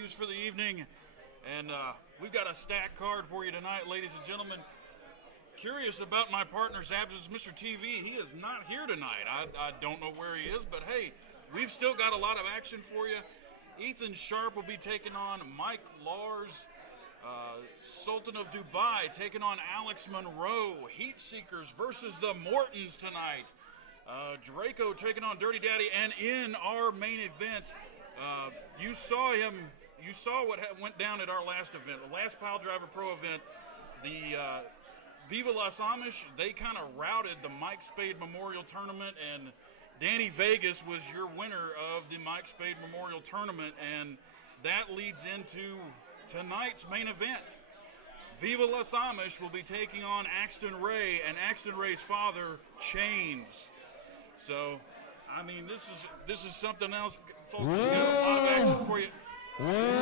Matthews for the evening, and we've got a stack card for you tonight, ladies and gentlemen. Curious about my partner's absence, Mr. TV. He is not here tonight. I don't know where he is, but hey, we've still got a lot of action for you. Ethan Sharp will be taking on Mike Lars. Sultan of Dubai taking on Alex Monroe. Heat Seekers versus the Mortons tonight. Draco taking on Dirty Daddy. And in our main event, you saw what went down at our last event, the last Pile Driver Pro event. The Viva Las Amish, they kind of routed the Mike Spade Memorial Tournament, and Danny Vegas was your winner of the Mike Spade Memorial Tournament, and that leads into tonight's main event. Viva Las Amish will be taking on Axton Ray and Axton Ray's father, Chains. So, I mean, this is something else, folks. We got a lot of action for you. Well.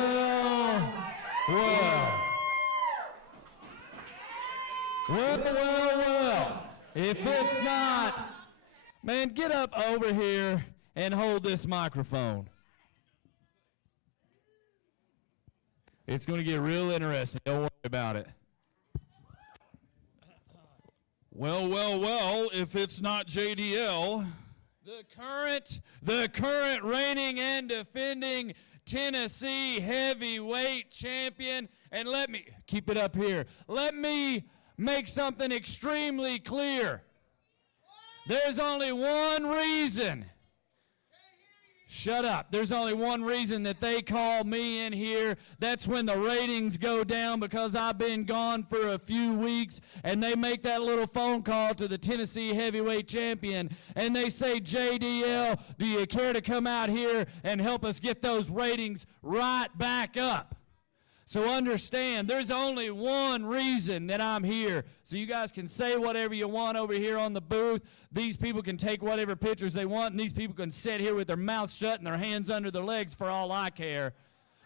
If it's not, man, get up over here and hold this microphone. It's going to get real interesting. Don't worry about it. Well, if it's not JDL. The current reigning and defending Tennessee heavyweight champion. And let me, keep it up here. Let me make something extremely clear. There's only one reason. Shut up. There's only one reason that they call me in here. That's when the ratings go down because I've been gone for a few weeks, and they make that little phone call to the Tennessee heavyweight champion, and they say, JDL, do you care to come out here and help us get those ratings right back up? So understand, there's only one reason that I'm here. So you guys can say whatever you want over here on the booth. These people can take whatever pictures they want, and these people can sit here with their mouths shut and their hands under their legs for all I care.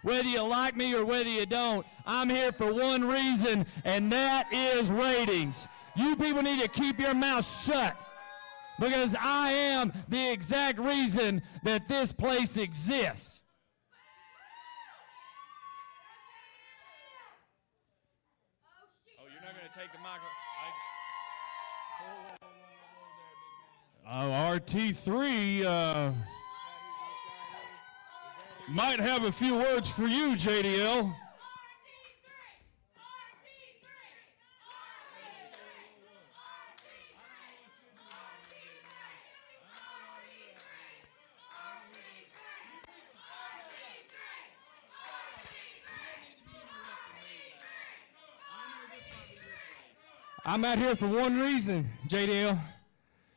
Whether you like me or whether you don't, I'm here for one reason, and that is ratings. You people need to keep your mouths shut because I am the exact reason that this place exists. Take the microphone. RT3 might have a few words for you, JDL. I'm out here for one reason, JDL.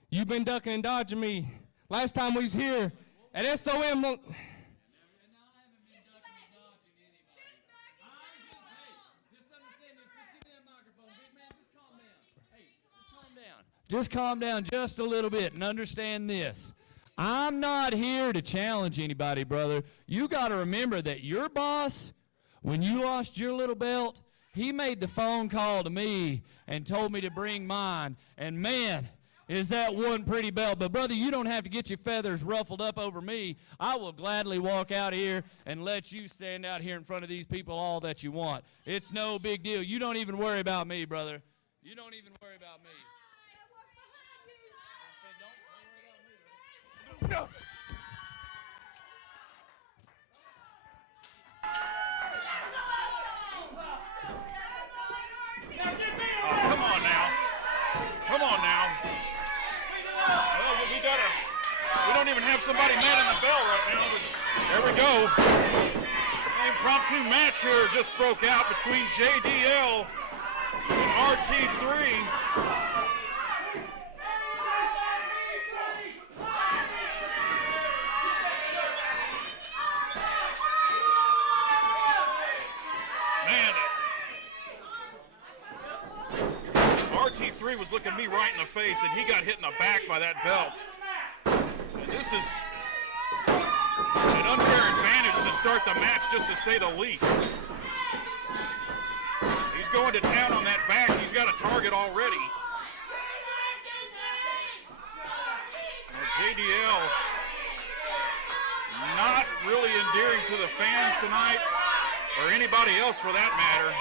You've been ducking and dodging me. Last time we was here at SOM. Just calm down just a little bit and understand this. I'm not here to challenge anybody, brother. You got to remember that your boss, when you lost your little belt, he made the phone call to me and told me to bring mine. And man, is that one pretty belt. But brother, you don't have to get your feathers ruffled up over me. I will gladly walk out here and let you stand out here in front of these people all that you want. It's no big deal. You don't even worry about me, brother. You don't even worry about me. No. Come on now. Well, we don't even have somebody manning the bell right now, but there we go. An impromptu match here just broke out between JDL and RT3. RT3 was looking me right in the face, and he got hit in the back by that belt. And this is an unfair advantage to start the match, just to say the least. He's going to town on that back. He's got a target already. Now, JDL not really endearing to the fans tonight. or anybody else for that matter.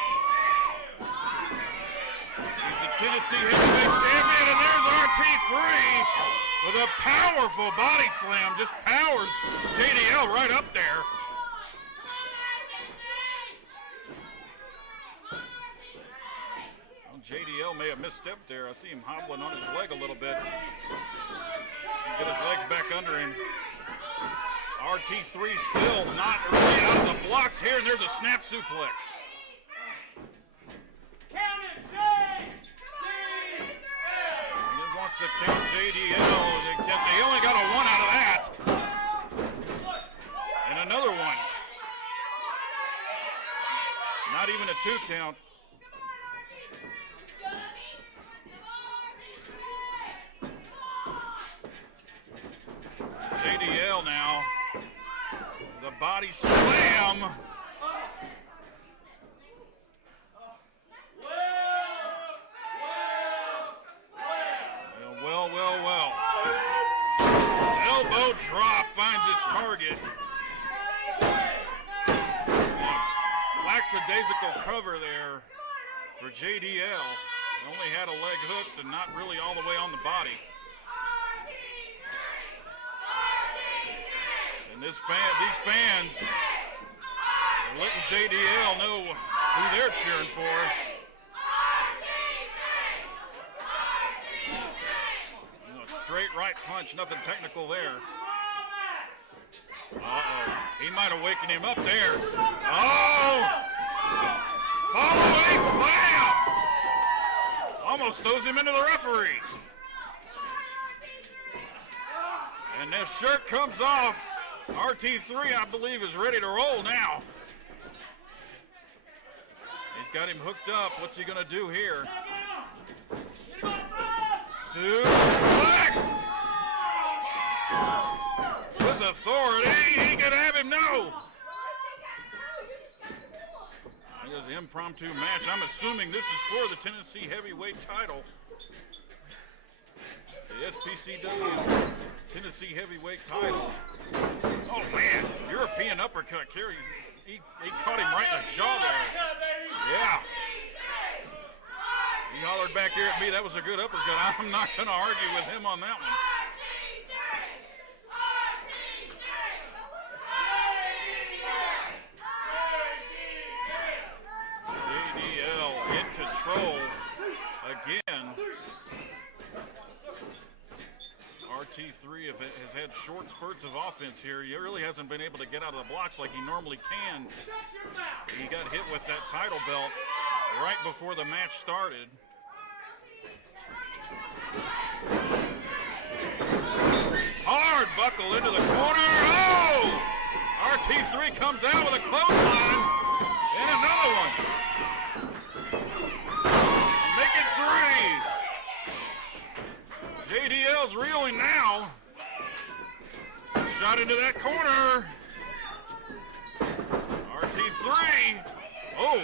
He's the Tennessee heavyweight champion, and there's RT3 with a powerful body slam. Just powers JDL right up there. Well, JDL may have misstepped there. I see him hobbling on his leg a little bit. Get his legs back under him. RT3 still not really out of the blocks here, and there's a snap suplex. Count it, JDL! He wants to count JDL. He only got a 1 out of that. And another one. Not even a 2 count. JDL now. The body slam. Well. Elbow drop finds its target. Lackadaisical cover there for JDL. He only had a leg hooked and not really all the way on the body. And these fans are letting JDL know who they're cheering for. Straight right punch, nothing technical there. He might have wakened him up there. Oh! Follow-away slam! Almost throws him into the referee. And this shirt comes off. RT3, I believe, is ready to roll now. He's got him hooked up. What's he going to do here? Suplex! With authority, he can have him know. Here's the impromptu match. I'm assuming this is for the Tennessee heavyweight title. The SPCW Tennessee heavyweight title. Oh man, European uppercut carry. He caught him right in the jaw there. Yeah. He hollered back here at me, that was a good uppercut. I'm not going to argue with him on that one. JDL in control again. RT3 has had short spurts of offense here. He really hasn't been able to get out of the blocks like he normally can. He got hit with that title belt right before the match started. Hard buckle into the corner. Oh! RT3 comes out with a clothesline and another one. Make it 3. JDL's reeling now. Shot into that corner. RT3. Oh!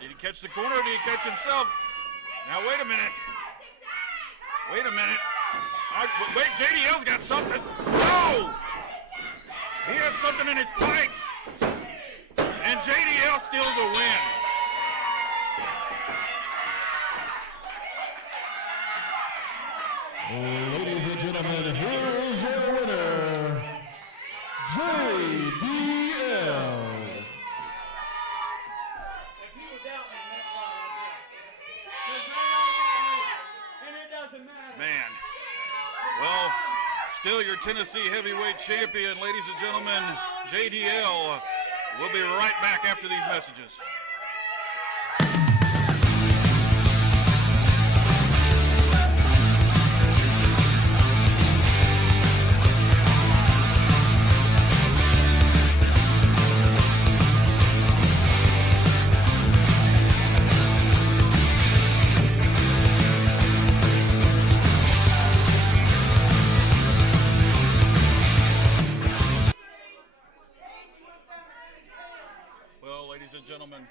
Did he catch the corner or did he catch himself? Now, wait a minute. Wait a minute. Wait, JDL's got something. No! He had something in his tights. And JDL steals a win. Ladies and gentlemen, here is your winner, JDL. Man, well, still your Tennessee heavyweight champion, ladies and gentlemen, JDL. We'll be right back after these messages. Gentlemen,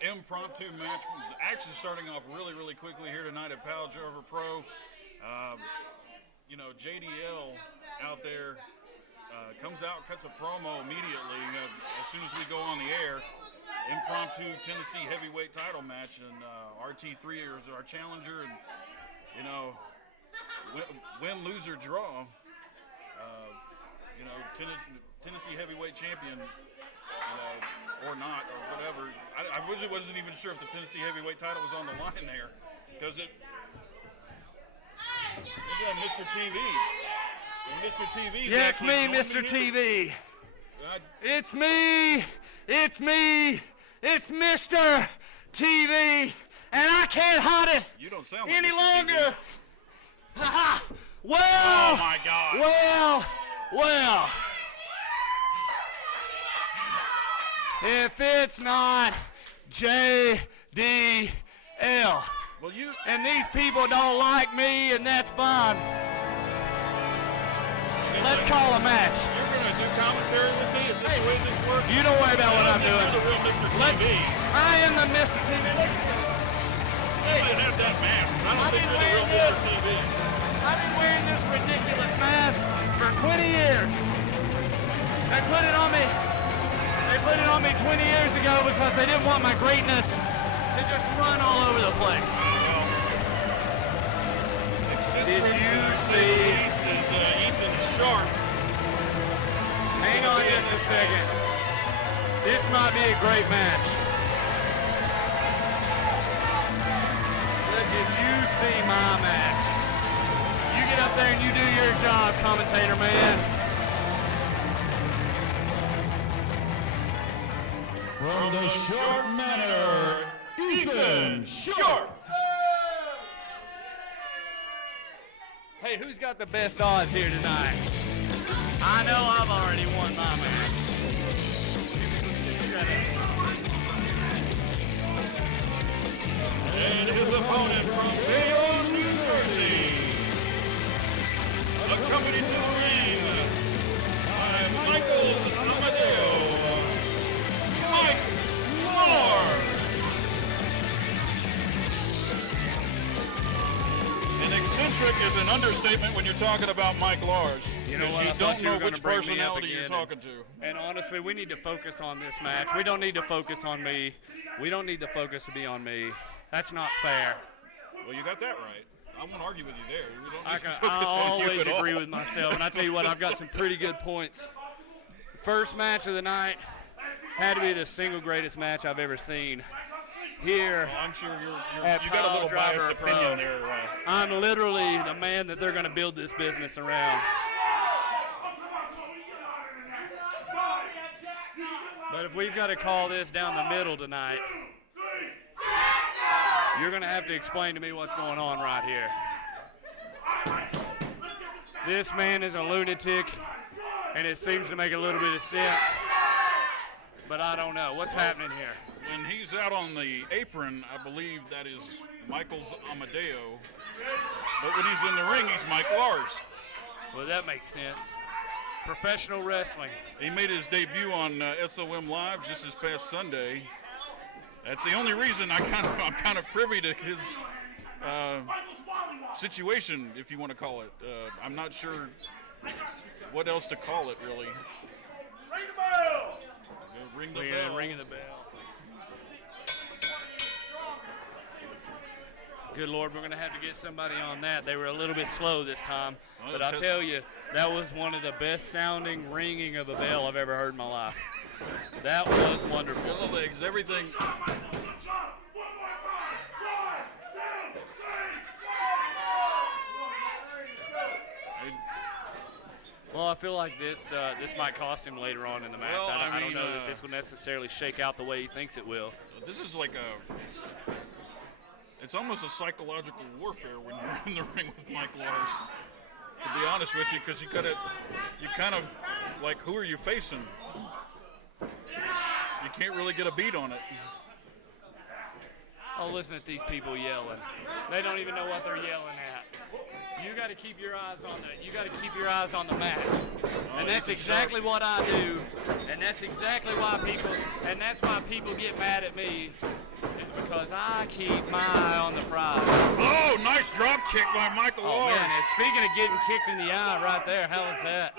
impromptu match, actually starting off really quickly here tonight at Pal Driver Pro. You know, JDL out there comes out, cuts a promo immediately as soon as we go on the air. Impromptu Tennessee heavyweight title match, and RT3 is our challenger, and win, lose, or draw, Tennessee heavyweight champion, or not, or whatever. I really wasn't even sure if the Tennessee heavyweight title was on the line there, because it. Look at Mr. TV. Mr. TV. Yeah, it's me, Mr. TV. It's me. It's me. It's Mr. TV, and I can't hide it you don't sound like any Mr. longer. Well. Oh my God. Well. If it's not JDL. Well, and these people don't like me, and that's fine. Let's call a match. You're going to do commentary with me? Is this the way this works? You don't worry about what I'm doing. You're the real Mr. TV. I am the Mr. TV. You didn't have that mask. I don't think you're the real Mr. TV. I've been wearing this ridiculous mask for 20 years. They put it on me. They put it on me 20 years ago because they didn't want my greatness to just run all over the place. Did you see? Is Ethan Sharp. Hang on just a second. This might be a great match. Did you see my match? You get up there and you do your job, commentator man. From the Sharp Manor, Ethan Sharp. Hey, who's got the best odds here tonight? I know I've already won my match. Shut up. And his opponent from Bayonne, New Jersey. Accompanied to the ring by Michael's Amadeo, Mike Moore. And eccentric is an understatement when you're talking about Mike Lars. You know what? You I thought don't you were know gonna which bring me up personality you're again, talking to. And honestly, we need to focus on this match. We don't need to focus on me. We don't need the focus to be on me. That's not fair. Well, you got that right. I won't argue with you there. We don't I need to focus on you always at all. agree with myself, and I tell you what, I've got some pretty good points. First match of the night had to be the single greatest match I've ever seen. Here, Well, I'm sure you at got a little Pile Driver biased Pro. opinion there. I'm literally the man that they're going to build this business around. But if we've got to call this down the middle tonight, you're going to have to explain to me what's going on right here. This man is a lunatic, and it seems to make a little bit of sense, but I don't know. What's happening here? When he's out on the apron, I believe that is Michael's Amadeo. But when he's in the ring, he's Mike Lars. Well, that makes sense. Professional wrestling. He made his debut on SOM Live just this past Sunday. That's the only reason I'm kind of privy to his situation, if you want to call it. I'm not sure what else to call it, really. Ring the bell! Ring the Yeah, bell. ringing the bell. Good Lord, we're going to have to get somebody on that. They were a little bit slow this time. But I'll tell you, that was one of the best sounding ringing of a bell I've ever heard in my life. That was wonderful. Yellow legs, everything. Well, I feel like this might cost him later on in the match. Well, I don't mean, know that this will necessarily shake out the way he thinks it will. This is like it's almost a psychological warfare when you're in the ring with Mike Lars. To be honest with you, because you kind of, like, who are you facing? You can't really get a beat on it. Oh, listen to these people yelling. They don't even know what they're yelling at. You got to keep your eyes on the. You got to keep your eyes on the match, and that's exactly what I do. And that's exactly why people. And that's why people get mad at me, is because I keep my eye on the prize. Oh, nice drop kick by Michael Oh Lars. man! And speaking of getting kicked in the eye, right there, how was that?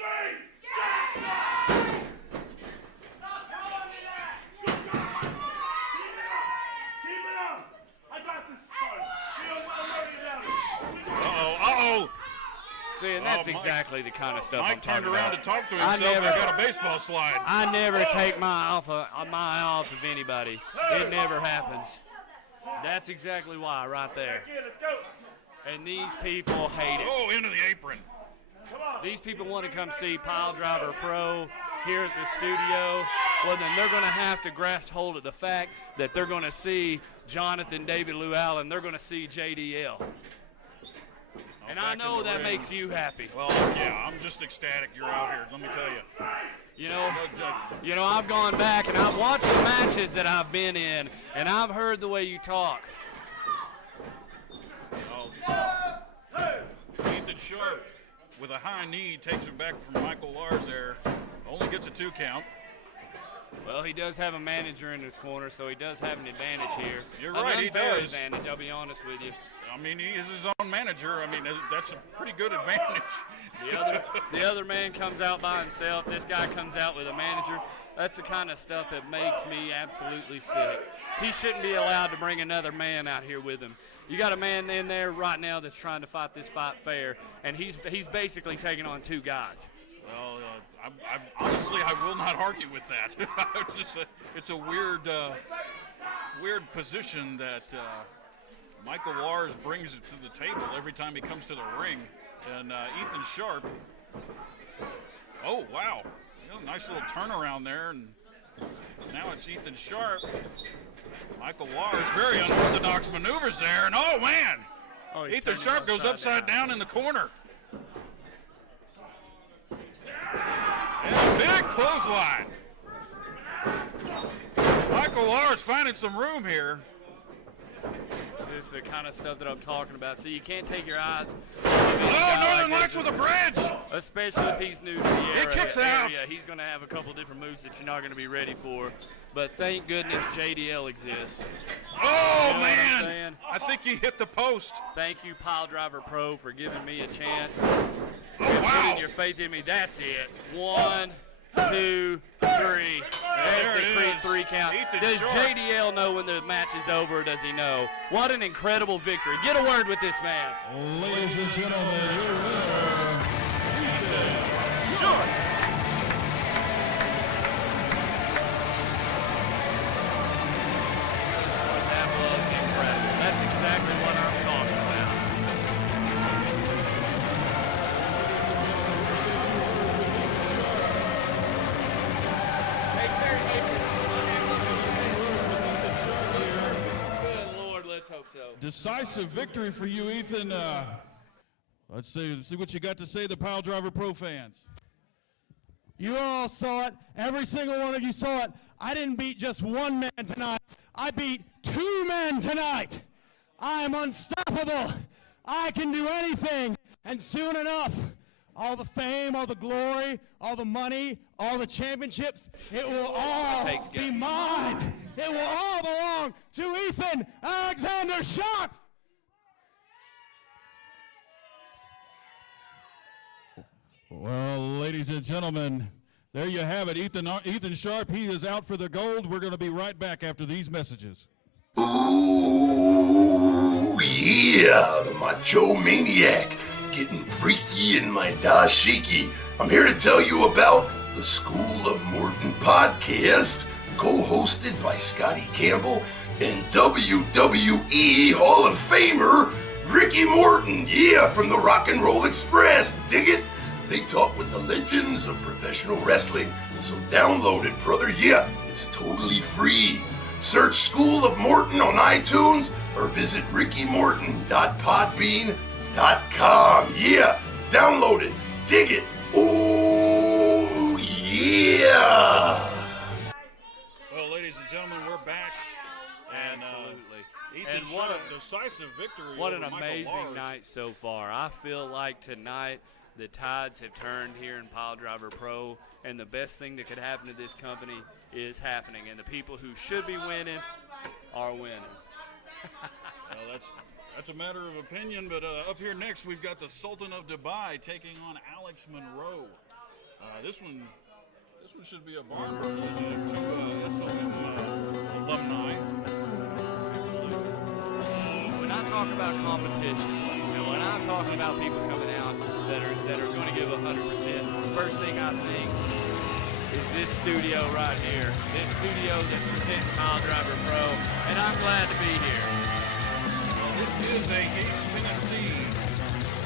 Uh-oh. See, and that's exactly the kind of stuff I'm Mike talking turned around about. to talk to himself and got a baseball slide. I never take my eye off of anybody. It never happens. That's exactly why, right there. And these people hate it. Oh, into the apron. These people want to come see Pile Driver Pro here at the studio. Well, then they're going to have to grasp hold of the fact that they're going to see Jonathan David Lou Allen. They're going to see JDL. And I know that makes you happy. Well, yeah, I'm just ecstatic you're out here. Let me tell you. You know, I've gone back and I've watched the matches that I've been in, and I've heard the way you talk. Ethan Sharp with a high knee takes it back from Michael Lars there. Only gets a 2 count. Well, he does have a manager in his corner, so he does have an advantage here. You're right, he unfair does. advantage, I'll be honest with you. I mean, he is his own manager. I mean, that's a pretty good advantage. The other man comes out by himself. This guy comes out with a manager. That's the kind of stuff that makes me absolutely sick. He shouldn't be allowed to bring another man out here with him. You got a man in there right now that's trying to fight this fight fair, and he's basically taking on 2 guys. Well, honestly, I will not argue with that. It's a weird position that Michael Lars brings it to the table every time he comes to the ring. And Ethan Sharp, oh, wow. Nice little turnaround there. And now it's Ethan Sharp. Michael Lars, very unorthodox maneuvers there. And, oh, man. Ethan Sharp goes upside down in the corner. And a big clothesline. Michael Lars finding some room here. This is the kind of stuff that I'm talking about. So you can't take your eyes. Northern Lights with a bridge. Especially if he's new to the area. He kicks out. He's going to have a couple different moves that you're not going to be ready for. But thank goodness JDL exists. Oh, you know man. I think he hit the post. Thank you, Pile Driver Pro, for giving me a chance. Oh, wow. Putting your faith in me. That's it. 1, 2, 3. There's the 3 count. Does JDL know when the match is over, or does he know? What an incredible victory. Get a word with this man. Ladies and gentlemen, your winner, Ethan Sharp. That was incredible. That's exactly what I'm talking about. Good Lord, let's hope so. decisive victory for you, Ethan. Let's see what you got to say to the Pile Driver Pro fans. You all saw it. Every single one of you saw it. I didn't beat just one man tonight. I beat 2 men tonight. I am unstoppable. I can do anything. And soon enough, all the fame, all the glory, all the money, all the championships, it will all be mine. It will all belong to Ethan Alexander Sharp. Well, ladies and gentlemen, there you have it. Ethan Sharp, he is out for the gold. We're going to be right back after these messages. Ooh, yeah, the Macho Maniac, getting freaky in my dashiki. I'm here to tell you about the School of Morton podcast, co-hosted by Scotty Campbell and WWE Hall of Famer Ricky Morton. Yeah, from the Rock and Roll Express. Dig it? They talk with the legends of professional wrestling. So download it, brother. Yeah, it's totally free. Search School of Morton on iTunes or visit rickymorton.podbean.com. Yeah, download it. Dig it. Oh, yeah. Well, ladies and gentlemen, we're back. And, Absolutely. Ethan And what Sharp, a- decisive victory What over an Michael amazing Lars. night so far. I feel like tonight the tides have turned here in Pile Driver Pro, and the best thing that could happen to this company is happening, and the people who should be winning are winning. Well, that's a matter of opinion, but up here next we've got the Sultan of Dubai taking on Alex Monroe. This one one should be a barn burner. This is two SOM alumni. Absolutely. When I talk about competition, and when I'm talking about people coming out that are going to give 100%, the first thing I think is this studio right here. This studio that presents Mile Driver Pro, and I'm glad to be here. This is a East Tennessee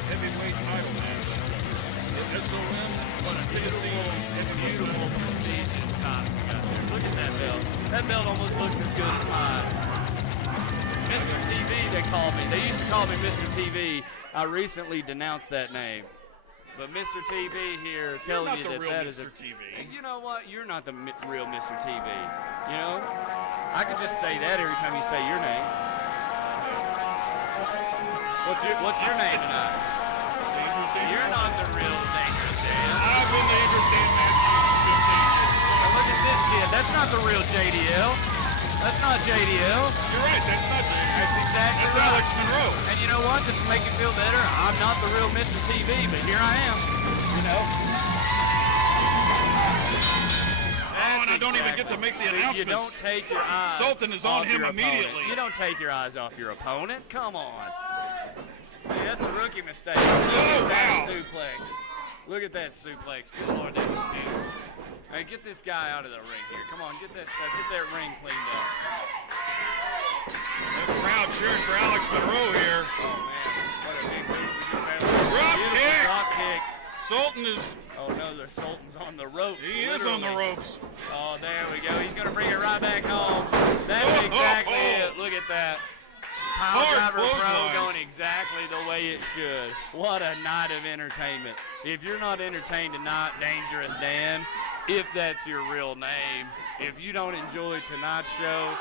heavyweight title match. SOM What a beautiful, prestigious title we got there. Look at that belt. That belt almost looks as good as mine. Mr. TV, they call me. They used to call me Mr. TV. I recently denounced that name. But Mr. TV here telling you that is Mr. TV. You know what? You're not the real Mr. TV. You know? I could just say that every time you say your name. What's your name tonight? You're not the real Dangerous Dan. I've been Dangerous Dan Matthews for 15 years. Now look at this kid. That's not the real JDL. That's not JDL. You're right. That's not JDL. That's exactly That's right. Alex Monroe. And you know what? Just to make you feel better, I'm not the real Mr. TV, but here I am. You know? Oh, and I don't even get to make the announcements. You don't take your eyes Sultan is on off him your immediately. opponent. You don't take your eyes off your opponent. Come on. See, that's a rookie mistake. Oh, Look at that wow. suplex. Look at that suplex. Good Lord, that was beautiful. Hey, get this guy out of the ring here. Come on, get that ring cleaned up. The crowd cheering for Alex Monroe here. Oh, man. What a big move. We just had. Drop Beautiful kick. drop kick. Sultan is, Oh, no, the Sultan's on the ropes. he is on the literally. ropes. Oh, there we go. He's going to bring it right back home. That's Oh, exactly oh, oh. it. Look at that. Pile Hard Driver Pro clothesline. going exactly the way it should. What a night of entertainment. If you're not entertained tonight, Dangerous Dan, if that's your real name, if you don't enjoy tonight's show,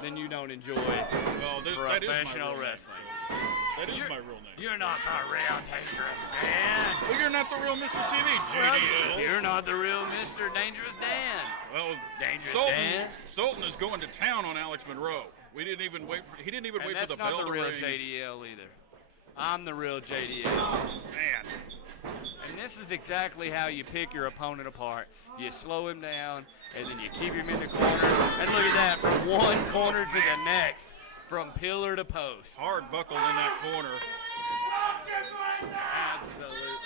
then you don't enjoy Well, that is my professional real wrestling. name. That is my real name. You're not the real Dangerous Dan. Well, you're not the real Mr. TV, JDL. You're not the real Mr. Dangerous Dan. Well, Dangerous Dan. Sultan is going to town on Alex Monroe. He didn't even wait for the bell That's not the to real ring. JDL either. I'm the real JDL. Man, And this is exactly how you pick your opponent apart. You slow him down, and then you keep him in the corner. And look at that, from one corner to the next, from pillar to post. hard buckle in that corner. Absolutely.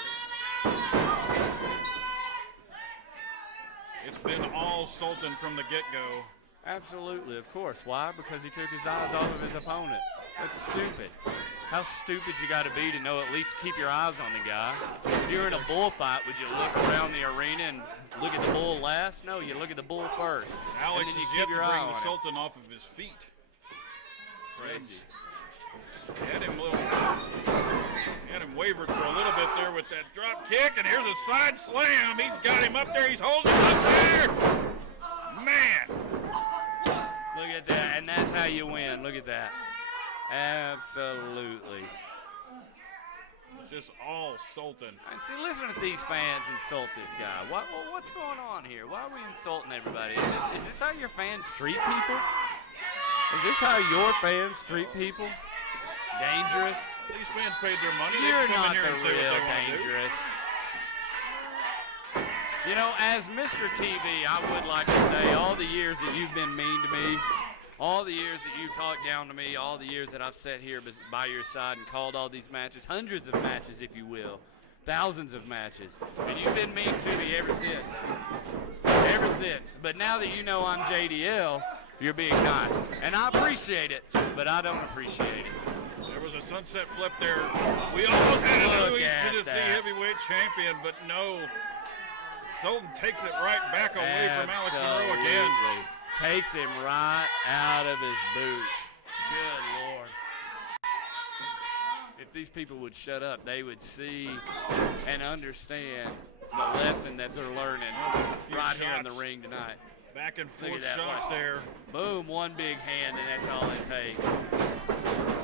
It's been all Sultan from the get-go. Absolutely, of course. Why? Because he took his eyes off of his opponent. That's stupid. How stupid you got to be to know at least keep your eyes on the guy. If you're in a bullfight, would you look around the arena and look at the bull last? No, you look at the bull first. Alex and then you is keep yet to your eye bring on the him. Sultan off of his feet. Crazy. Had him wavered for a little bit there with that drop kick, and here's a side slam. He's got him up there. He's holding him up there. Man. Look at that, and that's how you win. Look at that. Absolutely. It's just all Sultan. And see, listen to these fans insult this guy. What's going on here? Why are we insulting everybody? Is this how your fans treat people? Is this how your fans treat people? Dangerous? These fans paid their money. They You're can come not in here the and say what real they want to do. Dangerous. You know, as Mr. TV, I would like to say all the years that you've been mean to me, all the years that you've talked down to me, all the years that I've sat here by your side and called all these matches, hundreds of matches, if you will, thousands of matches, and you've been mean to me ever since. Ever since. But now that you know I'm JDL, you're being nice. And I appreciate it, but I don't appreciate it. There was a sunset flip there. We almost had a Look new East at Tennessee that. heavyweight champion, but no. Sultan takes it right back away from Alex Monroe again. Absolutely. Takes him right out of his boots. Good Lord. If these people would shut up, they would see and understand the lesson that they're learning right here in the shots. ring tonight. Back and Look forth at that shots one. there. Boom, one big hand, and that's all it takes.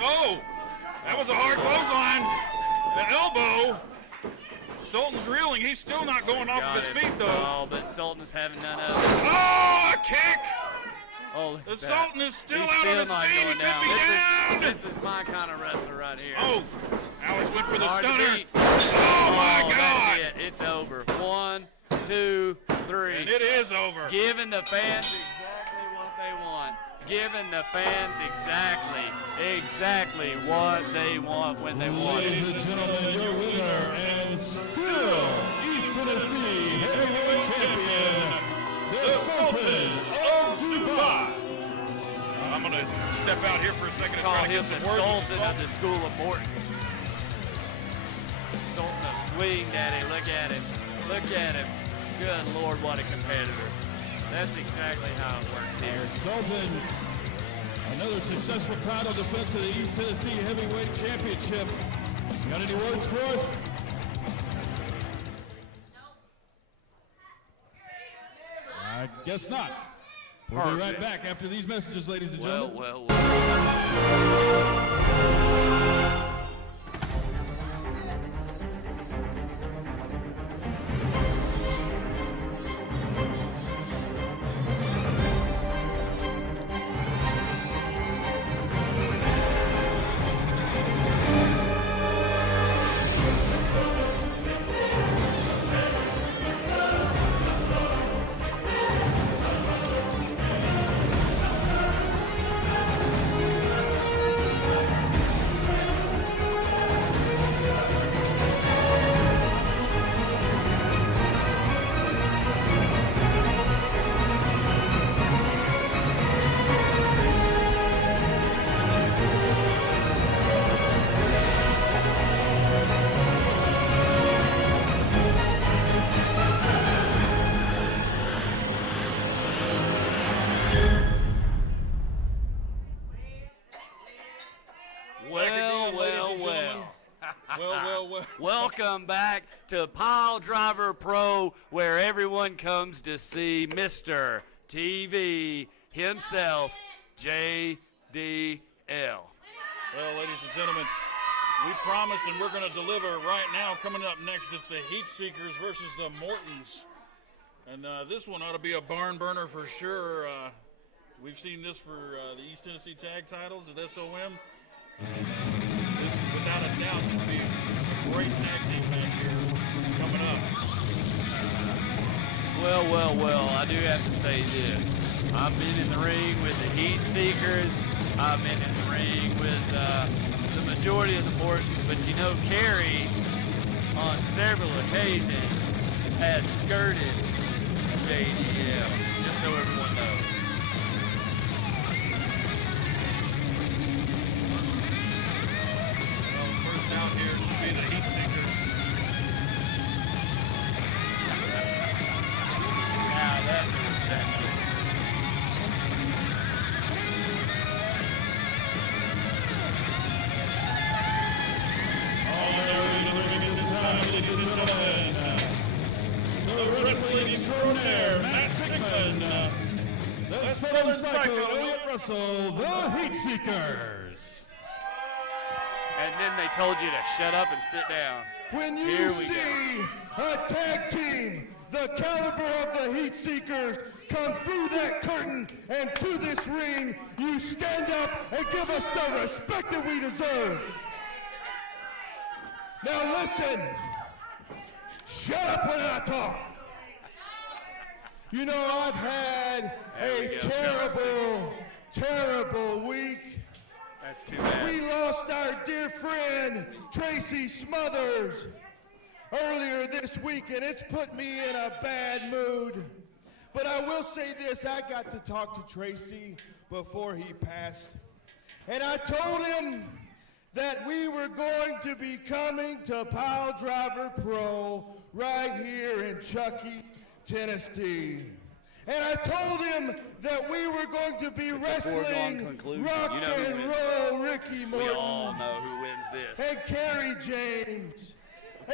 Oh, that was a hard clothesline. The elbow. Sultan's reeling. He's still not going off of his feet, though. Oh, but Sultan's having none of it. Oh, a kick. Oh, look The at that. Sultan is still He's out still on his not feet. He going could down. be down. This is my kind of wrestler right here. Oh, Alex went for the Hard to stunner. beat. Oh, my Oh, God. that's it. It's over. 1, 2, 3. And it is over. Giving the fans exactly what they want. Giving the fans exactly what they want when they want it. Ladies and gentlemen, your winner and still East Tennessee heavyweight champion, the Sultan of Dubai. I'm going to step out here for a second and Call try to him get the some words. Sultan of the School of Morton. The Sultan of Swing Daddy. Look at him. Look at him. Good Lord, what a competitor. That's exactly how it works here. Sultan, another successful title defense of the East Tennessee Heavyweight Championship. Got any words for us? I guess not. We'll be right back after these messages, ladies and gentlemen. Well. Welcome back to Pile Driver Pro, where everyone comes to see Mr. TV himself, JDL. Well, ladies and gentlemen, we promise and we're going to deliver right now. Coming up next, it's the Heat Seekers versus the Mortons. And this one ought to be a barn burner for sure. We've seen this for the East Tennessee Tag Titles at SOM. This, without a doubt, should be a great tag team match here coming up. Well, I do have to say this. I've been in the ring with the Heat Seekers. I've been in the ring with the majority of the Mortons. But you know, Kerry, on several occasions, has skirted JDL, just so everyone knows. Out here should be the Heat Seekers. Now that's a reception. All right, it's time, ladies and gentlemen. The wrestling extraordinaire, Matt Sigmund. The Southern Psycho, Elliott Russell, the Heat Seekers. And then they told you to shut up and sit down. When you see a tag team the caliber of the Heat Seekers come through that curtain and to this ring, you stand up and give us the respect that we deserve. Now listen, shut up when I talk. You know, I've had a terrible week. That's too bad. We lost our dear friend, Tracy Smothers, earlier this week, and it's put me in a bad mood. But I will say this, I got to talk to Tracy before he passed, and I told him that we were going to be coming to Pile Driver Pro right here in Chuckey, Tennessee. And I told him that we were going to be wrestling Rock and Roll Ricky Morton. We all know who wins this. And Kerry James.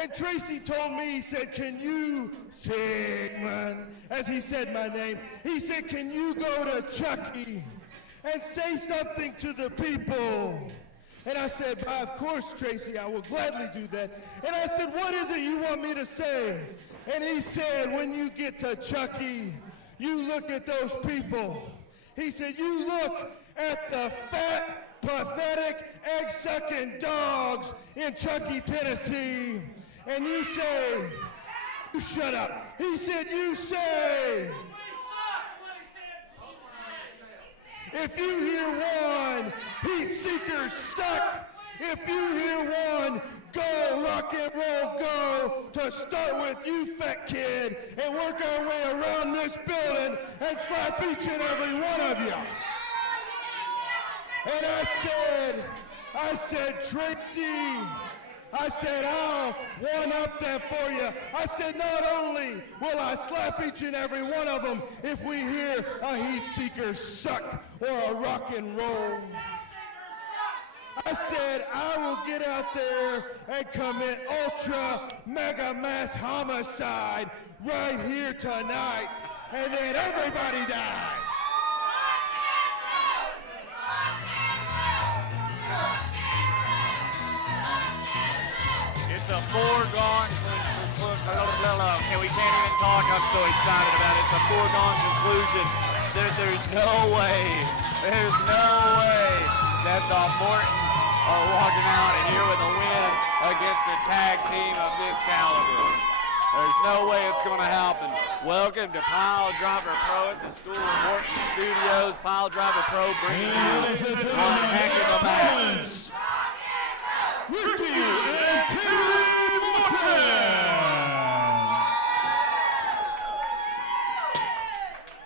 And Tracy told me, he said, can you, Sigmund, as he said my name, he said, can you go to Chucky and say something to the people? And I said, of course, Tracy, I will gladly do that. And I said, what is it you want me to say? And he said, when you get to Chucky, you look at those people. He said, you look at the fat, pathetic, egg-sucking dogs in Chuckey, Tennessee, and you say, you shut up. He said, you say. If you hear one, heat seekers stuck. If you hear one, go rock and roll, go. To start with you, fat kid, and work our way around this building and slap each and every one of you. And I said, Tracy, I said, I'll one-up that for you. I said, not only will I slap each and every one of them if we hear a heat seeker suck or a rock and roll. I said, I will get out there and commit ultra mega mass homicide right here tonight, and then everybody dies. It's a foregone and we can't even talk. I'm so excited about it. It's a foregone conclusion. There's no way that the Mortons are walking out and here with a win against a tag team of this caliber. There's no way it's going to happen. Welcome to Pile Driver Pro at the School of Morton Studios. Pile Driver Pro bringing you one heck of a match. Ricky and Kenny Morton.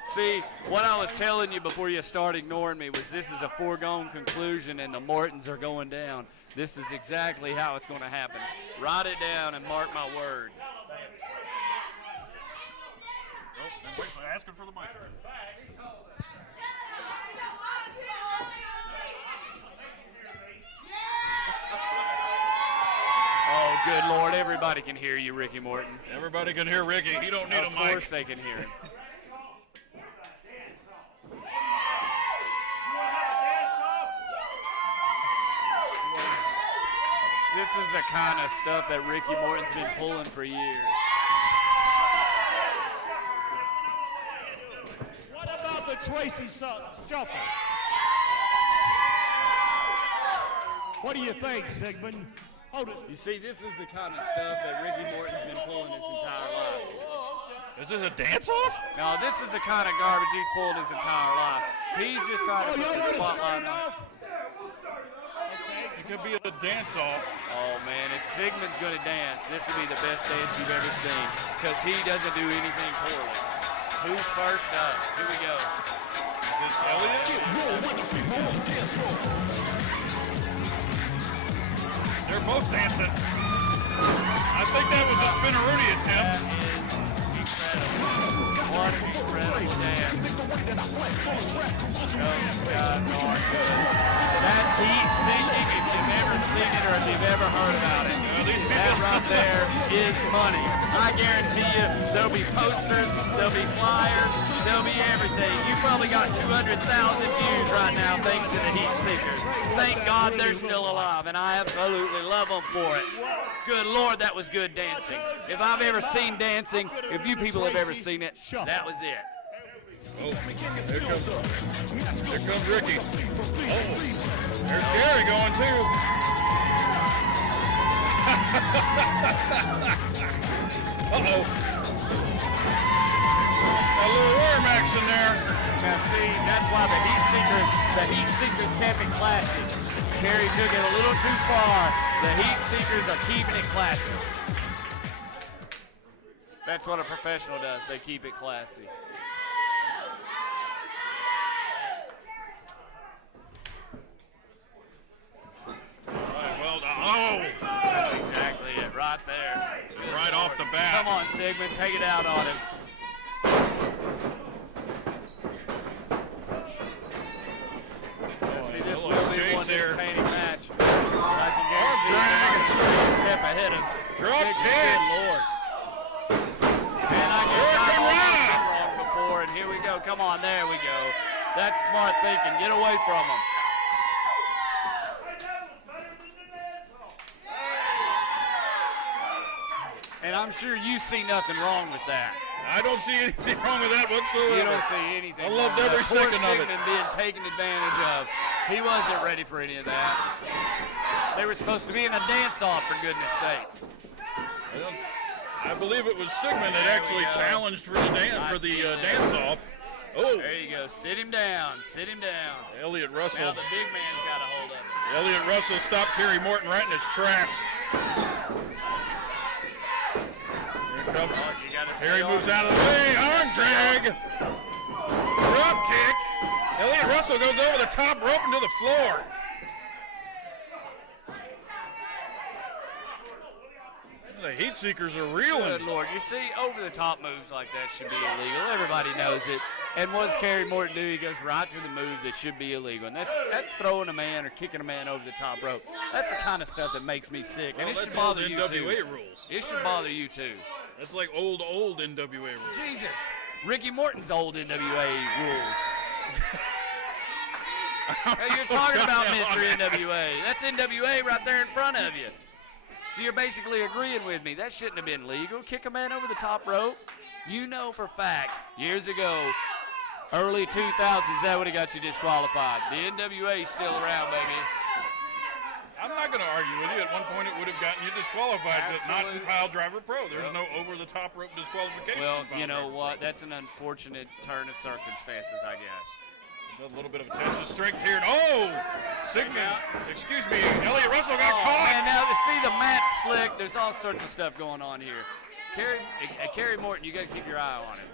See, what I was telling you before you start ignoring me was this is a foregone conclusion and the Mortons are going down. This is exactly how it's going to happen. Write it down and mark my words. Oh, wait for asking for the mic. Oh, good Lord, everybody can hear you, Ricky Morton. Everybody can hear Ricky. He don't need a mic. Of course they can hear him. This is the kind of stuff that Ricky Morton's been pulling for years. What about the Tracy Shuffle? What do you think, Sigmund? Hold it. You see, this is the kind of stuff that Ricky Morton's been pulling his entire life. Is this a dance-off? No, this is the kind of garbage he's pulled his entire life. He's just trying to put the spotlight on. It could be a dance-off. Oh, man, if Sigmund's going to dance, this would be the best dance you've ever seen because he doesn't do anything poorly. Who's first up? Here we go. Is it Elliot? They're both dancing. I think that was a spinneroonie attempt. What an incredible dance. Those guys are good. That's heat sinking if you've ever seen it or if you've ever heard about it. That right there is money. I guarantee you there'll be posters, there'll be flyers, there'll be everything. You probably got 200,000 views right now thanks to the heat seekers. Thank God they're still alive, and I absolutely love them for it. Good Lord, that was good dancing. If I've ever seen dancing, if you people have ever seen it, that was it. Oh, there comes Ricky. Oh, there's Gary going too. Uh-oh. A little worm action there. Now see, that's why the heat seekers kept it classy. Kerry took it a little too far. The heat seekers are keeping it classy. That's what a professional does. They keep it classy. Well done. Oh! That's exactly it, right there. Right off the bat. Come on, Sigmund, take it out on him. See, this will be one entertaining match. I can guarantee you a step ahead of Sigmund. Good Lord. And I guess I was wrong before, and here we go. Come on, there we go. That's smart thinking. Get away from him. And I'm sure you see nothing wrong with that. I don't see anything wrong with that whatsoever. You don't see anything. I loved every second of it. Poor Sigmund being taken advantage of. He wasn't ready for any of that. They were supposed to be in a dance-off, for goodness sakes. Well, I believe it was Sigmund that actually challenged for the dance off. Oh, there you go. Sit him down. Sit him down. Elliot Russell. Now the big man's got a hold of him. Elliot Russell stopped Kerry Morton right in his tracks. Here comes. Kerry moves out of the way. Arm drag. Drop kick. Elliot Russell goes over the top rope into the floor. The heat seekers are reeling. Good Lord. You see, over-the-top moves like that should be illegal. Everybody knows it. And what does Kerry Morton do? He goes right to the move that should be illegal. And that's throwing a man or kicking a man over the top rope. That's the kind of stuff that makes me sick. And it should bother you, too. NWA rules. It should bother you, too. That's like old NWA rules. Jesus. Ricky Morton's old NWA rules. Hey, you're talking about Mr. NWA. That's NWA right there in front of you. So you're basically agreeing with me. That shouldn't have been legal. Kick a man over the top rope. You know for fact, years ago, early 2000s, that would have got you disqualified. The NWA's still around, baby. I'm not going to argue with you. At one point, it would have gotten you disqualified, but not in Pile Driver Pro. There's no over-the-top rope disqualification. Well, you know what? That's an unfortunate turn of circumstances, I guess. A little bit of a test of strength here. Oh! Sigmund, excuse me, Elliot Russell got caught. And now to see the mat slick, there's all sorts of stuff going on here. Kerry Morton, you got to keep your eye on him.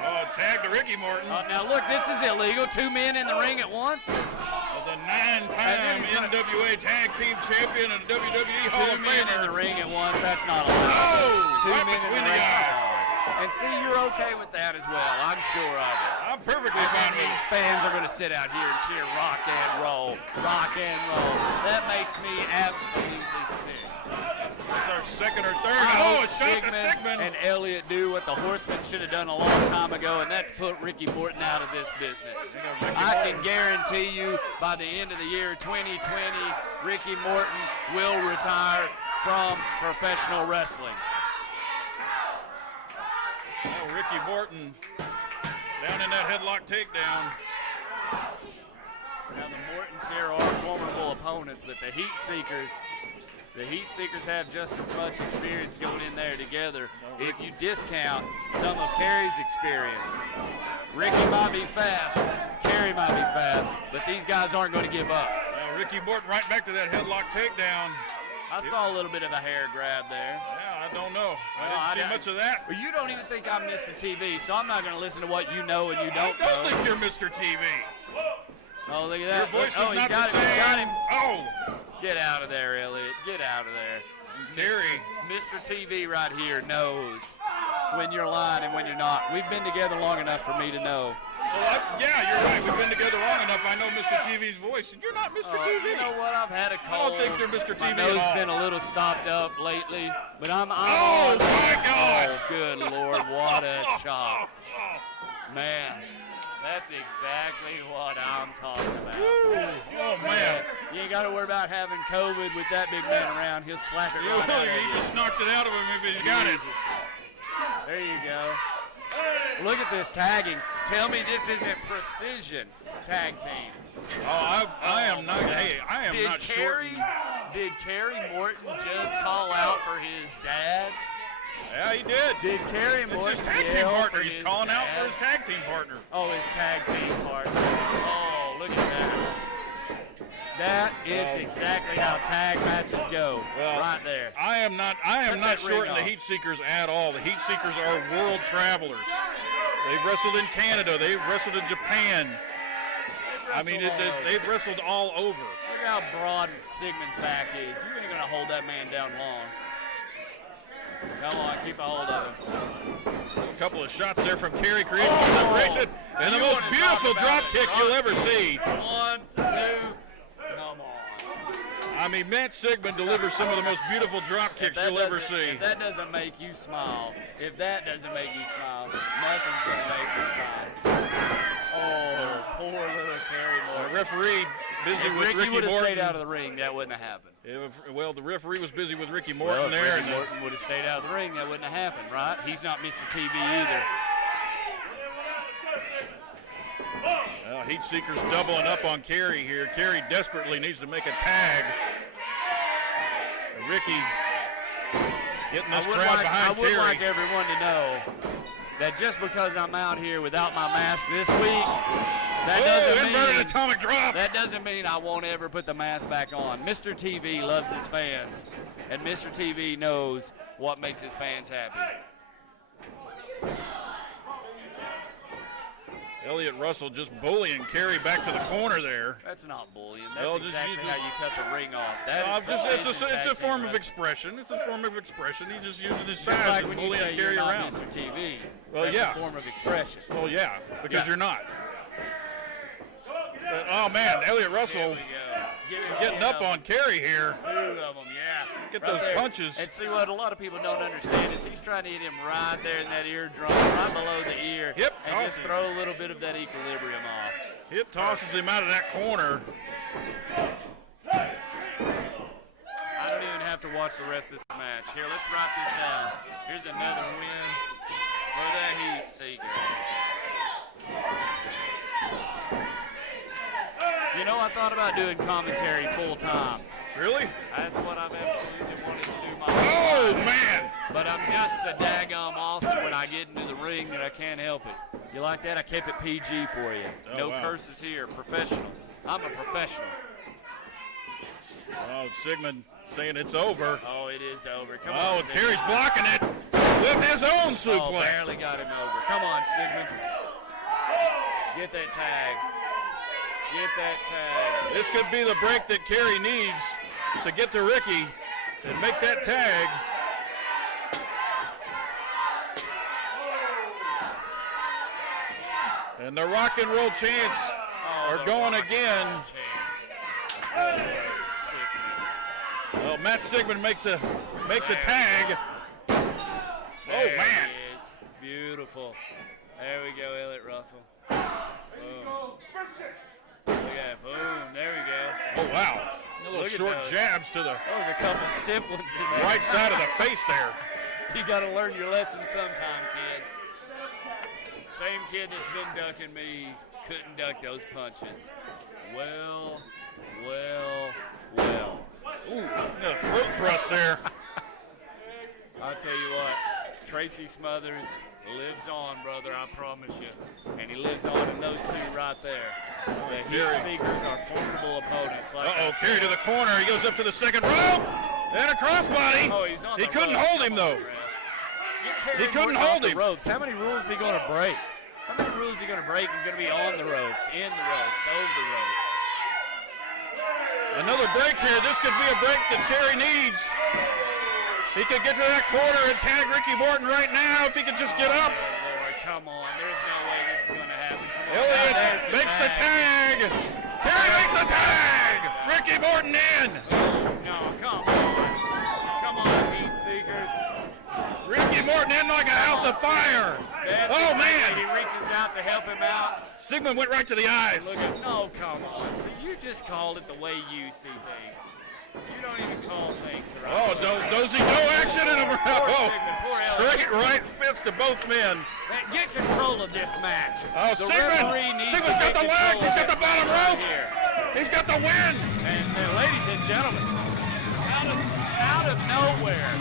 Oh, tag to Ricky Morton. Now look, this is illegal. 2 men in the ring at once. The 9-time NWA Tag Team Champion and WWE Hall of 2 men in Famer. the ring at once. That's not allowed. Oh! 2 Right men between in the the ring. eyes. And see, you're okay with that as well. I'm sure of it. I'm perfectly fine with These it. fans are going to sit out here and cheer rock and roll. Rock and roll. That makes me absolutely sick. That's our second or third. I Oh, a hope shot to Sigmund. and Elliott do what the Horsemen should have done a long time ago, and that's put Ricky Morton out of this business. I can guarantee you by the end of the year 2020, Ricky Morton will retire from professional wrestling. Oh, Ricky Morton down in that headlock takedown. Now the Mortons here are formidable opponents, but the Heat Seekers have just as much experience going in there together. If you discount some of Kerry's experience, Ricky might be fast, Kerry might be fast, but these guys aren't going to give up. Ricky Morton right back to that headlock takedown. I saw a little bit of a hair grab there. Yeah, I don't know. I didn't see much of that. Well, you don't even think I'm Mr. TV, so I'm not going to listen to what you know and you don't I don't know. think you're Mr. TV. Oh, look at that. Your voice is he not got the him. same. He got him. Oh, Get out of there, Elliot. Get out of there. Terry. Mr. TV right here knows when you're lying and when you're not. We've been together long enough for me to know. Well, yeah, you're right. We've been together long enough. I know Mr. TV's voice, and you're not Mr. TV. You know what? I've had a I cold. don't think you're Mr. TV My at nose has all. been a little stopped up lately, but I'm Oh, my God. Oh, good Lord, what a chop. Man, that's exactly what I'm talking about. Oh, man. You ain't got to worry about having COVID with that big man around. He'll slap it right out of He you. just knocked it out of him if he's got it. Jesus. There you go. Look at this tagging. Tell me this isn't precision tag team. Oh, I am not. Hey, I am not sure. Did Kerry Morton just call out for his dad? Yeah, he did. Did Kerry It's Morton his tag team yell partner. for He's his calling out for dad? his tag team partner. Oh, his tag team partner. Oh, look at that. That is exactly how tag matches go. Well, right there. I am not that shorting ring the off. Heat Seekers at all. The Heat Seekers are world travelers. They've wrestled in Canada. They've wrestled in Japan. I mean, they've wrestled all over. Look how broad Sigmund's back is. You ain't going to hold that man down long. Come on, keep a hold of him. A couple of shots there from Kerry creates some separation, and the most beautiful drop kick you'll ever see. 1, 2, come on. I mean, Matt Sigmund delivers some of the most beautiful drop kicks you'll ever see. If that doesn't make you smile, nothing's going to make you smile. Oh, poor little Kerry Morton. The referee busy with Ricky would have stayed Morton. out of the ring, that wouldn't have happened. Well, the referee was busy with Ricky Well, Morton if there. Ricky Morton would have stayed out of the ring, that wouldn't have happened, right? He's not Mr. TV either. Well, Heat Seekers doubling up on Kerry here. Kerry desperately needs to make a tag. Ricky Getting this crowd behind I would Kerry. like everyone to know that just because I'm out here without my mask this week, inverted atomic drop. that doesn't mean I won't ever put the mask back on. Mr. TV loves his fans, and Mr. TV knows what makes his fans happy. Elliott Russell just bullying Kerry back to the corner there. That's not bullying. That's Well, exactly just- how you cut the ring off. That is It's a form of expression. It's a form of expression. He's just using his Just size like and when you say bullying you're Kerry not around. Mr. TV. Well, that's yeah. a form of expression. Well, yeah, because Yeah. you're not. But, oh man, Elliott Russell There we go. Give him getting 10 up of on Kerry here. them. 2 of them, yeah. Get Right those there. punches. And see what a lot of people don't understand is he's trying to hit him right there in that eardrum, right below the ear, Hip and just tossing. throw a little bit of that equilibrium off. Hip tosses him out of that corner. I don't even have to watch the rest of this match. Here, let's write this down. Here's another win for the Heat Seekers. You know, I thought about doing commentary full time. Really? That's what I've absolutely wanted to do my Oh whole life. man! But I'm just so daggum awesome when I get into the ring that I can't help it. You like that? I kept it PG for you. Oh, No wow. curses here. Professional. I'm a professional. Oh, Sigmund saying it's over. Oh, it is over. Come Oh, on, and Sigmund. Kerry's blocking it with his own Oh, suplex. barely got him over. Come on, Sigmund. Get that tag. Get that tag. This could be the break that Kerry needs to get to Ricky and make that tag. And the rock and roll chants are going again. Oh, it's sickening. Oh, Matt Sigmund makes a tag. Oh There man! he is. Beautiful. There we go, Elliott Russell. Boom. Look at that. Boom. There we go. Oh wow! A little Look at short those. jabs to the That was a couple stiff ones in there. right side of the face there. You got to learn your lesson sometime, kid. Same kid that's been ducking me couldn't duck those punches. Well. Ooh, a throat thrust there. I'll tell you what, Tracy Smothers lives on, brother, I promise you. And he lives on in those two right there. The Heat Kerry. Seekers are formidable opponents. Like Uh-oh, I said. Kerry to the corner. He goes up to the second rope. And a crossbody. Oh, he's on He the couldn't ropes. hold him, Come on, though. ref. Get Kerry He couldn't off hold the him. Ropes. How many rules is he going to break? How many rules is he going to break? He's going to be on the ropes, in the ropes, over the ropes. Another break here. This could be a break that Kerry needs. He could get to that corner and tag Ricky Morton right now if he could just get up. Oh, Lord, come on. There's no way this is going to happen. Come on. Elliott There's makes the tag. Kerry makes the tag. Ricky Morton in. No, come on. Come on, Heat Seekers. Ricky Morton in like a house of fire. That's Oh, exactly- man. He reaches out to help him out. Sigmund went right to the eyes. Look at, no, come on. See, you just called it the way you see things. You don't even call things the right Oh, way. dozy no action in a row. Sigmund, poor Straight right fist to both men. Man, get control of this match. Oh, The Sigmund. referee needs Sigmund's to got the take legs. control He's of got the this bottom match right ropes. here. He's got the win. And ladies and gentlemen, out of nowhere,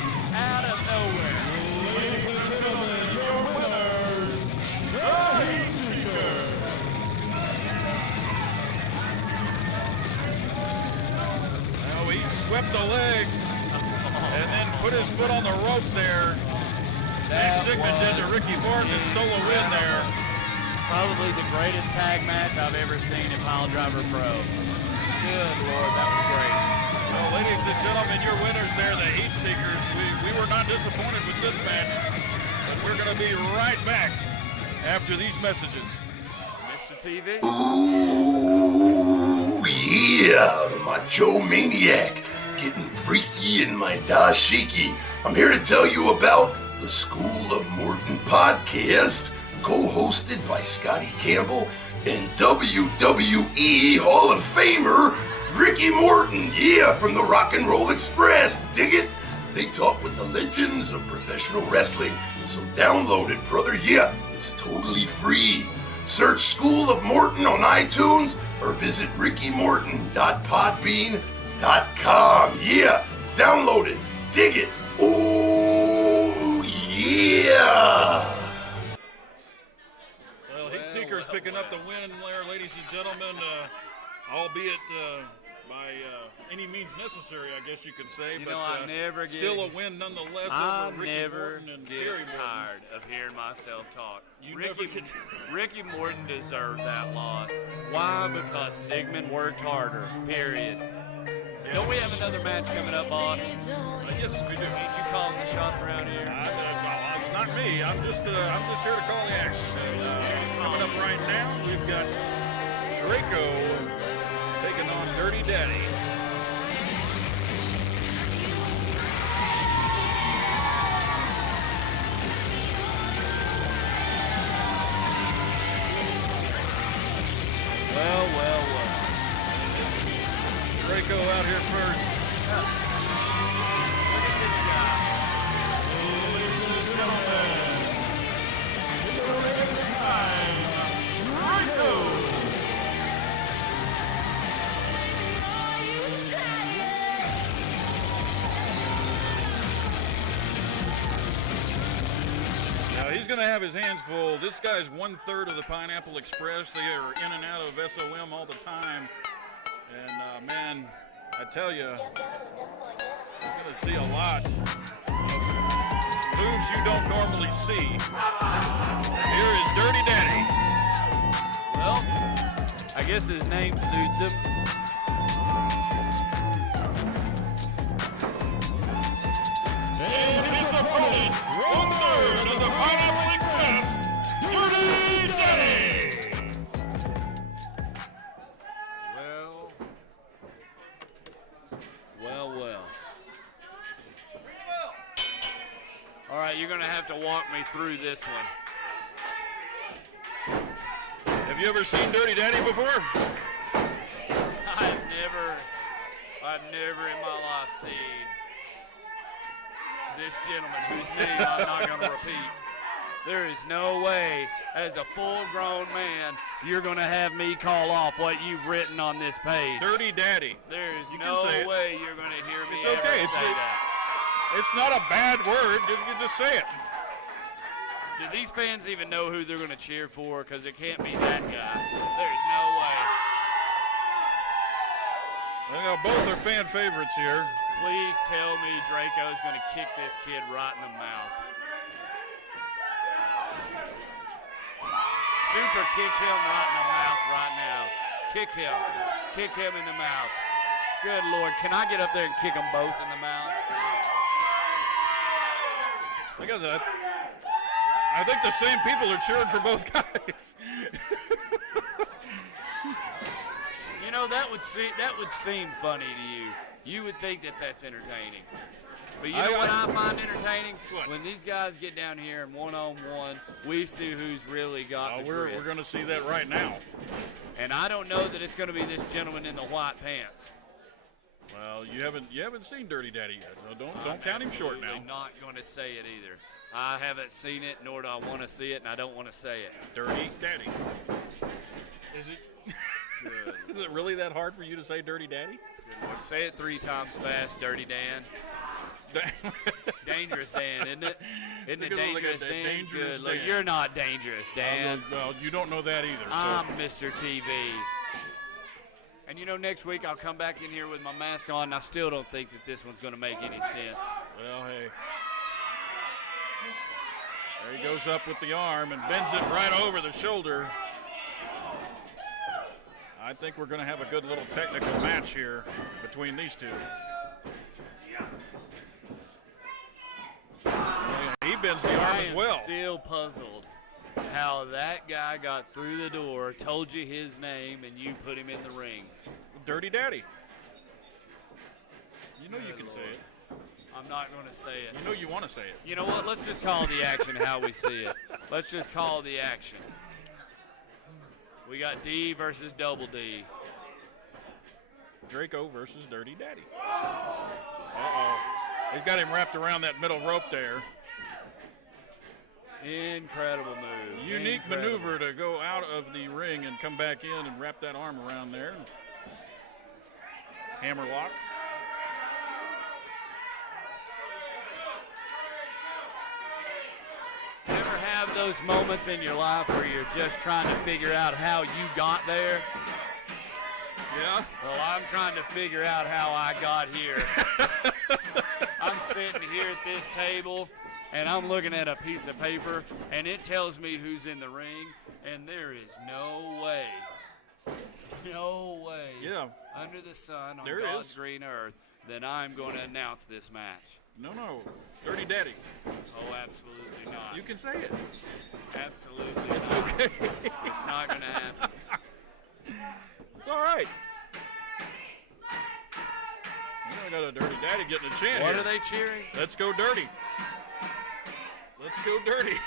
Ladies and gentlemen, your winners, the Heat Seekers. Oh, he swept the legs and then put his foot on the ropes there. Like Sigmund did to Ricky Morton and stole a win there. probably the greatest tag match I've ever seen in Pile Driver Pro. Good Lord, that was great. Well, ladies and gentlemen, your winners there, the Heat Seekers. We were not disappointed with this match, but we're going to be right back after these messages. Mr. TV? Ooh, yeah, the Macho Maniac, getting freaky in my dashiki. I'm here to tell you about the School of Morton podcast, co-hosted by Scotty Campbell and WWE Hall of Famer Ricky Morton. Yeah, from the Rock and Roll Express. Dig it? They talk with the legends of professional wrestling. So download it, brother. Yeah, it's totally free. Search School of Morton on iTunes or visit rickymorton.podbean.com. Yeah, download it. Dig it. Ooh. Yeah! Well, Heatseeker's picking up the win there, ladies and gentlemen, albeit by any means necessary, I guess you could say. But I never still a win nonetheless I over Ricky never Morton and get Gary Morton. tired of hearing myself talk. Never get Ricky Morton deserved that loss. Why? Because Sigmund worked harder, period. Yeah. Don't we have another match coming up, boss? Yes, we do. Ain't you calling the shots around here? No, it's not me. I'm just here to call the action. Coming up right now, we've got Draco taking on Dirty Daddy. Well. Draco out here first. Look at this guy. Now he's going to have his hands full. This guy's 1/3 of the Pineapple Express. They are in and out of SOM all the time. And man, I tell you, you're going to see a lot of moves you don't normally see. Here is Dirty Daddy. Well, I guess his name suits him. And his opponent, 1/3 of the Pineapple Express, Dirty Daddy. Well. All right, you're going to have to walk me through this one. Have you ever seen Dirty Daddy before? I've never in my life seen this gentleman whose name I'm not going to repeat. There is no way, as a full-grown man, you're going to have me call off what you've written on this page. Dirty Daddy. There is You no can say it. way you're going to hear me It's ever okay. say that. It's not a bad word. You can just say it. Do these fans even know who they're going to cheer for? Because it can't be that guy. There's no way. Well, both are fan favorites here. Please tell me Draco's going to kick this kid right in the mouth. Super kick him right in the mouth right now. Kick him. Kick him in the mouth. Good Lord. Can I get up there and kick them both in the mouth? Look at that. I think the same people are cheering for both guys. You know, that would seem funny to you. You would think that that's entertaining. But you know what I find entertaining? What? When these guys get down here and one-on-one, we see who's really got the We're grit. going to see that right now. And I don't know that it's going to be this gentleman in the white pants. Well, you haven't seen Dirty Daddy yet, so don't count him short now. I'm not going to say it either. I haven't seen it, nor do I want to see it, and I don't want to say it. Dirty Daddy. Is it? Is it really that hard for you to say Dirty Daddy? Say it 3 times fast, Dirty Dan. Dangerous Dan, isn't it? Isn't it dangerous Dan? Dangerous Good. Look, Dan. you're not dangerous, Dan. Well, you don't know that either. I'm Mr. TV. And you know, next week I'll come back in here with my mask on, and I still don't think that this one's going to make any sense. Well, hey. There he goes up with the arm and bends it right over the shoulder. I think we're going to have a good little technical match here between these two. He bends the arm as well. I am still puzzled how that guy got through the door, told you his name, and you put him in the ring. Dirty Daddy. You know you can say it. I'm not going to say it. You know you want to say it. You know what? Let's just call the action how we see it. Let's just call the action. We got D versus Double D. Draco versus Dirty Daddy. Uh-oh. He's got him wrapped around that middle rope there. Incredible move. Unique Incredible. maneuver to go out of the ring and come back in and wrap that arm around there. Hammerlock. those moments in your life where you're just trying to figure out how you got there? Yeah. Well, I'm trying to figure out how I got here. I'm sitting here at this table, and I'm looking at a piece of paper, and it tells me who's in the ring, and there is no way, Yeah. under the sun on There God's is. green earth that I'm going to announce this match. No. Dirty Daddy. Oh, absolutely not. You can say it. Absolutely It's not. okay. It's not going to happen. It's all right. We got a Dirty Daddy getting a chant What here. are they cheering? Let's go Dirty. Let's go Dirty.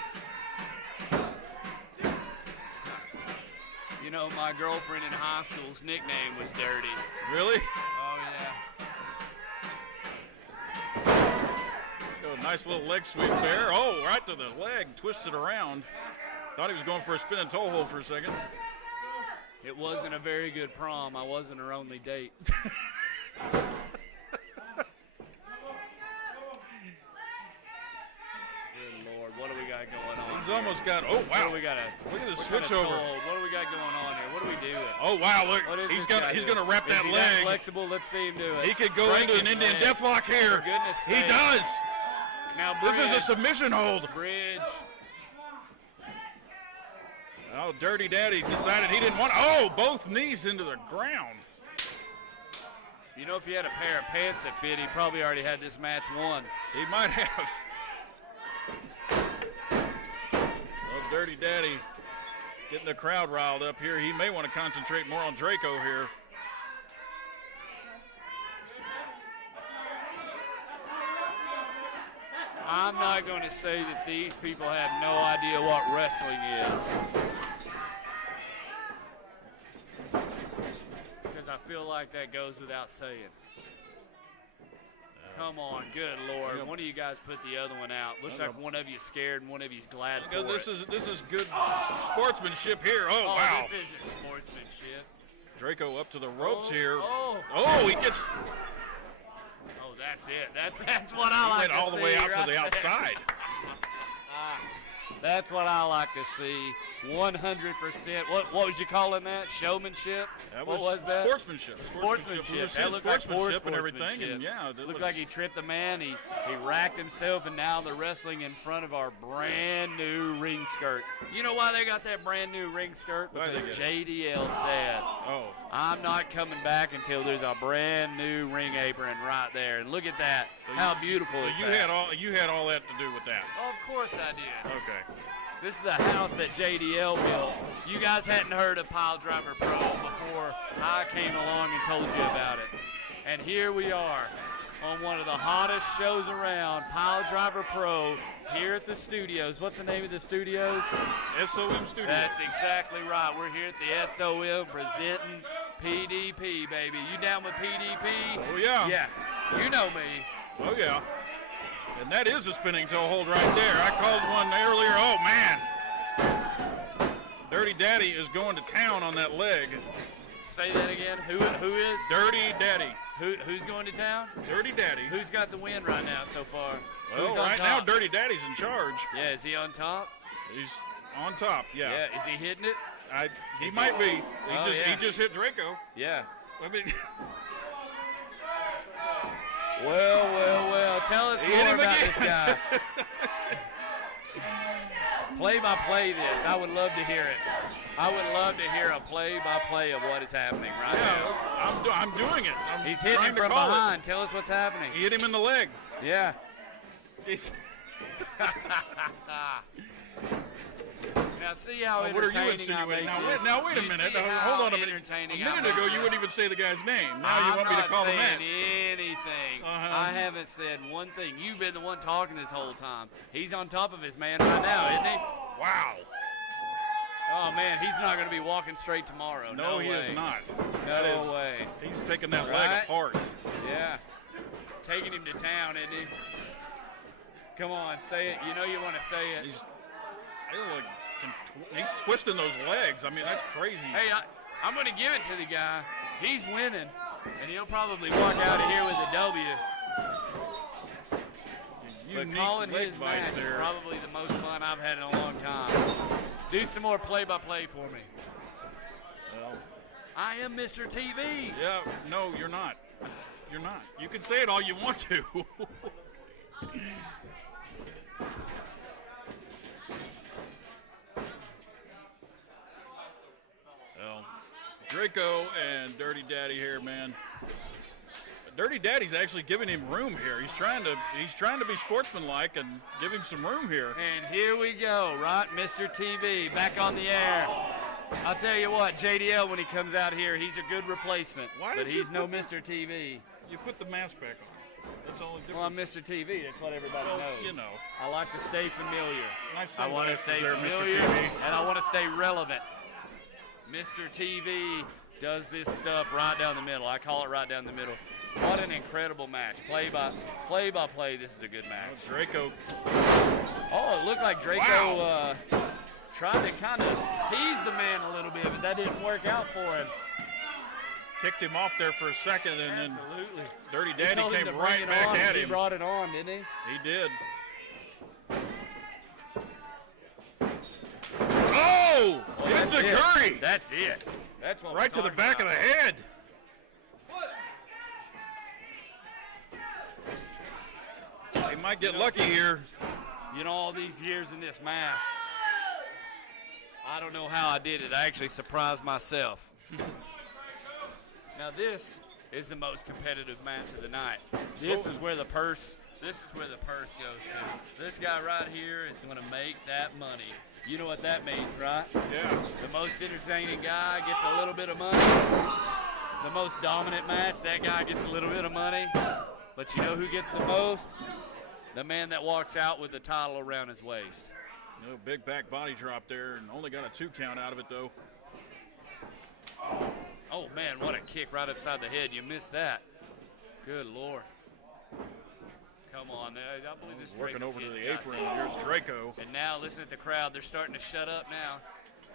You know, my girlfriend in high school's nickname was Dirty. Really? Oh, yeah. Oh, nice little leg sweep there. Oh, right to the leg, twisted around. Thought he was going for a spinning toe hold for a second. It wasn't a very good prom. I wasn't her only date. Good Lord, what do we got going on? He's here? almost got, oh, What wow. do we got? Look at this What switch kind of over. toe? What do we got going on here? What are we doing? Oh, wow, look. What is He's this guy he's doing? going to wrap Is that he leg. flexible? Let's see him do it. He could go Break into an his Indian leg. deathlock here. For goodness He sake. does. Now, This is a Bridge. submission hold. Bridge. Oh, Dirty Daddy decided he didn't want. Oh, both knees into the ground. You know, if he had a pair of pants that fit, he probably already had this match won. He might have. Oh, Dirty Daddy getting the crowd riled up here. He may want to concentrate more on Draco here. I'm not going to say that these people have no idea what wrestling is. Because I feel like that goes without saying. Come on, good Lord. One of you guys put the other one out. Looks like one of you scared and one of you's glad for This it. is good sportsmanship here. Oh, Oh, wow. this isn't sportsmanship. Draco up to the ropes here. Oh. Oh, he gets Oh, that's it. That's what I he like went to all the see way out right to the there. outside. That's what I like to see. 100%. What was you calling that? Showmanship? That what was was that? sportsmanship. Sportsmanship. That That looked like poor sportsmanship and everything. sportsmanship. And yeah, that Looked was, like he tripped the man. He racked himself, and now they're wrestling in front of our brand new ring skirt. You know why they got that brand new ring skirt? Why they Because get JDL said, oh, I'm not coming back until there's a brand new ring apron right there. And look at that. How beautiful so is you that? had all that to do with that. Of course I did. Okay. This is the house that JDL built. You guys hadn't heard of Pile Driver Pro before I came along and told you about it. And here we are on one of the hottest shows around, Pile Driver Pro, here at the studios. What's the name of the studios? SOM Studios. That's exactly right. We're here at the SOM presenting PDP, baby. You down with PDP? Oh, yeah. Yeah. You know me. Oh, yeah. And that is a spinning toe hold right there. I called one earlier. Oh, man. Dirty Daddy is going to town on that leg. Say that again. Who is? Dirty Daddy. Who's going to town? Dirty Daddy. Who's got the win right now so far? Well, Who's on right top? now, Dirty Daddy's in charge. Yeah, is he on top? He's on top, yeah. Yeah, is he hitting it? He might be. Oh, yeah. He just hit Draco. Yeah. I mean, Well. Tell us He hit more him about again. this guy. Play-by-play this. I would love to hear it. I would love to hear a play-by-play of what is happening right now. yeah, I'm doing it. I'm He's hitting trying him to from call it. behind. Tell us what's happening. He hit him in the leg. Yeah. He's- Now see how what are you entertaining I insinuating? make this? Now wait a You minute. see how Hold on a minute. A entertaining I minute make ago, you this? wouldn't even say the guy's name. Now I'm you want me to call him not that. saying anything. Uh-huh. I haven't said one thing. You've been the one talking this whole time. He's on top of his man right now, isn't he? Wow. Oh, man, he's not going to be walking straight tomorrow. No, way. he is not. No way. He's taking that leg Right? apart. Yeah. Taking him to town, isn't he? Come on, say it. You know you want to say it. He's twisting those legs. I mean, that's crazy. Hey, I'm going to give it to the guy. He's winning, and he'll probably walk out of here with a W. But Unique calling leg his vice match is there. probably the most fun I've had in a long time. Do some more play-by-play for me. Well, I am Mr. TV. yeah, no, you're not. You're not. You can say it all you want to. Well, Draco and Dirty Daddy here, man. Dirty Daddy's actually giving him room here. He's trying to be sportsmanlike and give him some room here. And here we go, right? Mr. TV back on the air. I'll tell you what, JDL, when he comes out here, he's a good replacement. Why but did you he's no put the- Mr. TV. You put the mask back on. That's the only difference. Well, I'm Mr. TV. That's what everybody Well, knows. you know. I like to stay familiar. Nice I want to sunglasses stay there, Mr. familiar, TV. and I want to stay relevant. Mr. TV does this stuff right down the middle. I call it right down the middle. What an incredible match. Play by play, this is a good match. Draco. Oh, it looked like Draco tried to kind of tease the man a little bit, but that didn't work out for him. Kicked him off there for a second, and then Absolutely. Dirty He Daddy told him came to bring right it back on, at He him. brought it on, didn't he? He did. Oh! It's a curry! That's it. That's what Right to the back of the head. He might get lucky here. You know, all these years in this mask, I don't know how I did it. I actually surprised myself. Now this is the most competitive match of the night. This is where the purse goes to. This guy right here is going to make that money. You know what that means, right? Yeah. The most entertaining guy gets a little bit of money. The most dominant match, that guy gets a little bit of money. But you know who gets the most? The man that walks out with the title around his waist. No big back body drop there, and only got a 2 count out of it though. Oh man, what a kick right upside the head. You missed that. Good Lord. Come on. I believe this Working Draco over to kid's the got apron. this. Here's Draco. And now listen at the crowd. They're starting to shut up now.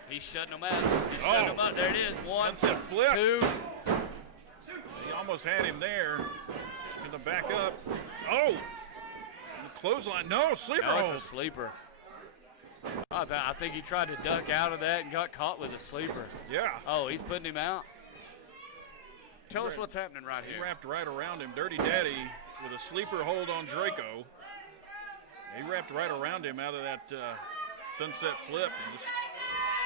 He's shutting them out. He's shutting them up. There it is. One, Sunset flip. two. He almost had him there. Gonna back up. Oh! The clothesline. No, sleeper. No, Oh. it's a sleeper. I think he tried to duck out of that and got caught with a sleeper. Yeah. Oh, he's putting him out. Tell us what's happening right He here. wrapped right around him. Dirty Daddy with a sleeper hold on Draco. He wrapped right around him out of that sunset flip. And just,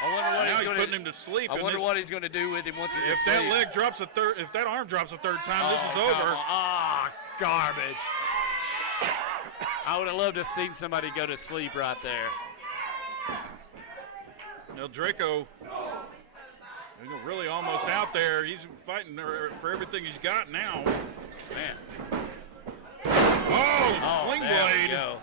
I wonder what now he's he's going putting to. him to sleep. I and wonder this- what he's going to do with him once he's if asleep. that leg drops a third, if that arm drops a third time, this is come over. on. Ah, garbage. I would have loved to have seen somebody go to sleep right there. Now Draco, really almost out there. He's fighting for everything he's got now. Man. Oh, sling there we blade. go.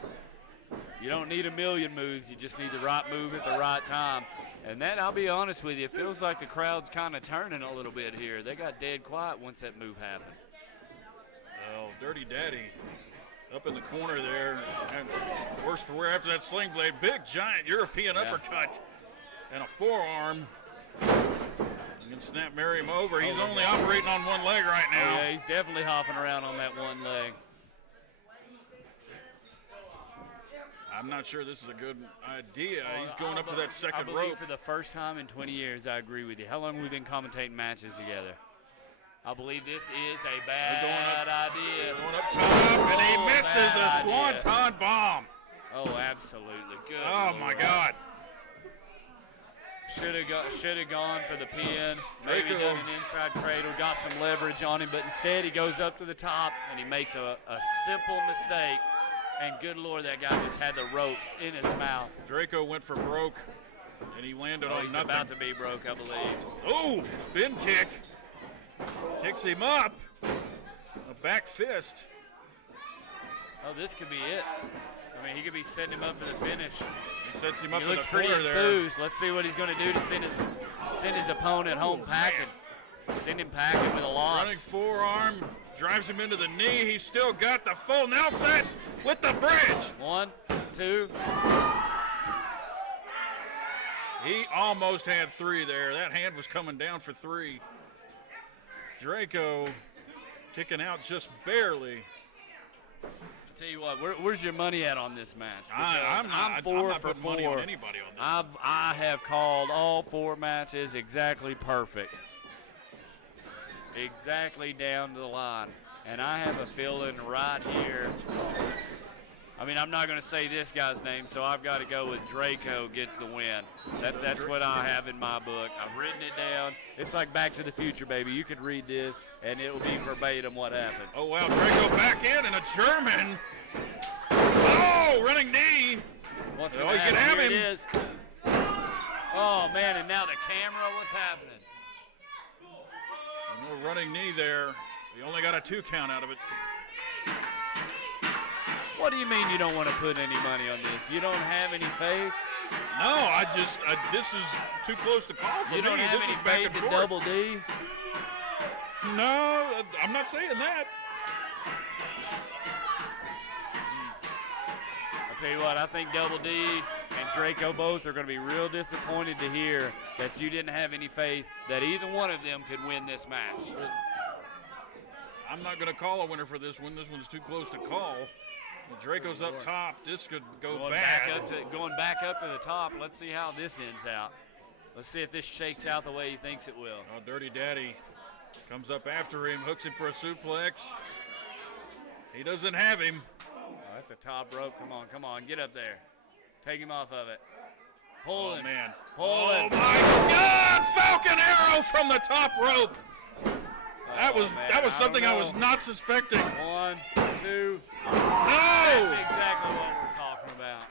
You don't need a million moves. You just need the right move at the right time. And that, I'll be honest with you, it feels like the crowd's kind of turning a little bit here. They got dead quiet once that move happened. Well, Dirty Daddy up in the corner there. And worse for wear after that sling blade. Big, giant European uppercut and a forearm. You can snap marry him over. He's only operating on one leg right now. Oh, yeah, he's definitely hopping around on that one leg. I'm not sure this is a good idea. He's going up to that I second believe rope. for the first time in 20 years, I agree with you. How long have we been commentating matches together? I believe this is a bad idea. Going up top, and he misses a bad idea. swanton bomb. Oh, absolutely. Good. Oh, my Lord. God. Should have gone for the pin. Maybe Draco. done an inside cradle, got some leverage on him, but instead he goes up to the top and he makes a simple mistake. And good Lord, that guy just had the ropes in his mouth. Draco went for broke, and he landed Oh, on he's nothing. about to be broke, I believe. Oh, spin kick. Kicks him up. A back fist. Oh, this could be it. I mean, he could be setting him up for the finish. He sets him up He in the looks pretty corner there. enthused. Let's see what he's going to do to send his opponent home packing. Send him packing with a loss. Running forearm, drives him into the knee. He's still got the full Nelson with the bridge. 1, 2. He almost had 3 there. That hand was coming down for 3. Draco kicking out just barely. Tell you what, where's your money at on this match? I'm not putting money on anybody on this. I have called all 4 matches exactly perfect. Exactly down to the line. And I have a feeling right here, I mean, I'm not going to say this guy's name, so I've got to go with Draco gets the win. That's what I have in my book. I've written it down. It's like Back to the Future, baby. You could read this, and it will be verbatim what happens. Oh, wow, Draco back in and a German. Oh, running knee. What's Oh, going you to can have happen? him. Here it is. Oh, man, and now the camera, what's happening? No running knee there. He only got a 2 count out of it. What do you mean you don't want to put any money on this? You don't have any faith? No, this is too close to call for me. You don't have This any is back faith and in forth. Double D? No, I'm not saying that. I'll tell you what, I think Double D and Draco both are going to be real disappointed to hear that you didn't have any faith that either one of them could win this match. I'm not going to call a winner for this one. This one's too close to call. The Draco's up top. This could go Going back up to the top. Let's see how this ends out. Let's see if this shakes out the way he thinks it will. Oh, Dirty Daddy comes up after him, hooks him for a suplex. He doesn't have him. Oh, that's a top rope. Come on, get up there. Take him off of it. Pull him. Man. Pull him. Oh, my God! Falcon Arrow from the top rope. That was something I was not suspecting. 1, 2. No! That's exactly what we're talking about.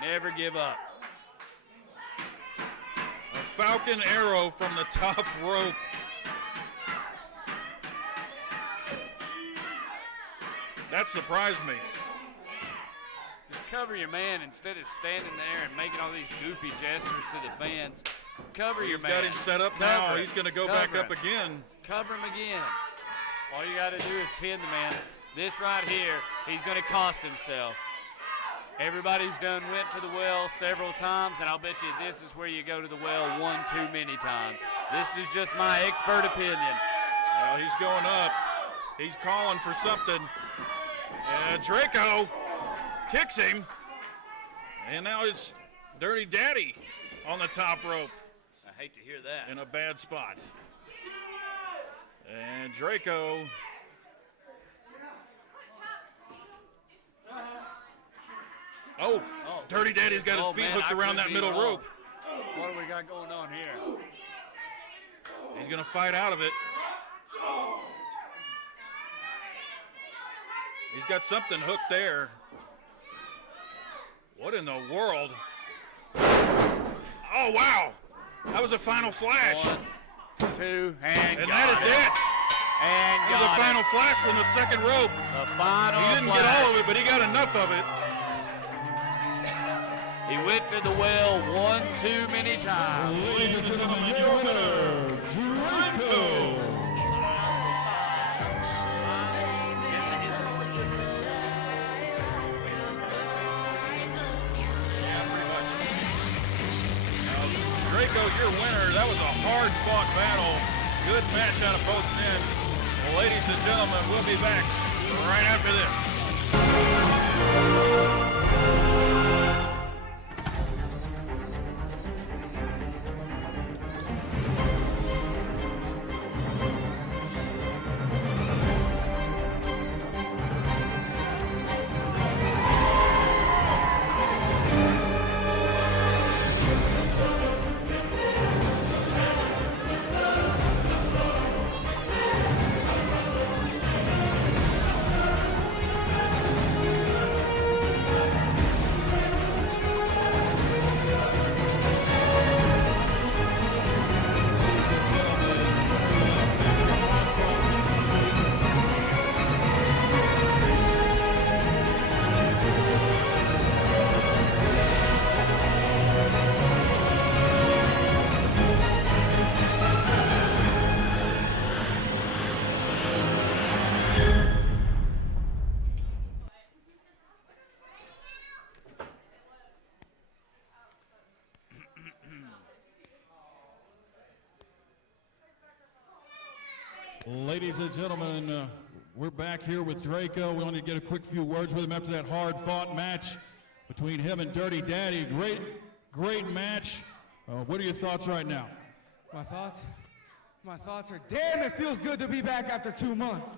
Never give up. A Falcon Arrow from the top rope. That surprised me. Just cover your man instead of standing there and making all these goofy gestures to the fans. Cover your man. He's got him set up now. He's going to go back up again. Cover him again. All you got to do is pin the man. This right here, he's going to cost himself. Everybody's went to the well several times, and I'll bet you this is where you go to the well one too many times. This is just my expert opinion. Well, he's going up. He's calling for something. And Draco kicks him. And now it's Dirty Daddy on the top rope. I hate to hear that. In a bad spot. And Draco. Oh, Dirty Daddy's got his feet hooked around that middle rope. What do we got going on here? He's going to fight out of it. He's got something hooked there. What in the world? Oh, wow. That was a final flash. 1, 2, and that is it. And that was a final flash from the second rope. The final He didn't get all of it, but he got enough of it. He went to the well one too many times. Ladies and gentlemen, your winner, Draco. Draco, your winner. That was a hard-fought battle. Good match out of both men. Well, ladies and gentlemen, we'll be back right after this. Ladies and gentlemen, We're back here with Draco. We want to get a quick few words with him after that hard-fought match between him and Dirty Daddy. Great match. What are your thoughts right now? My thoughts are, damn, it feels good to be back after 2 months.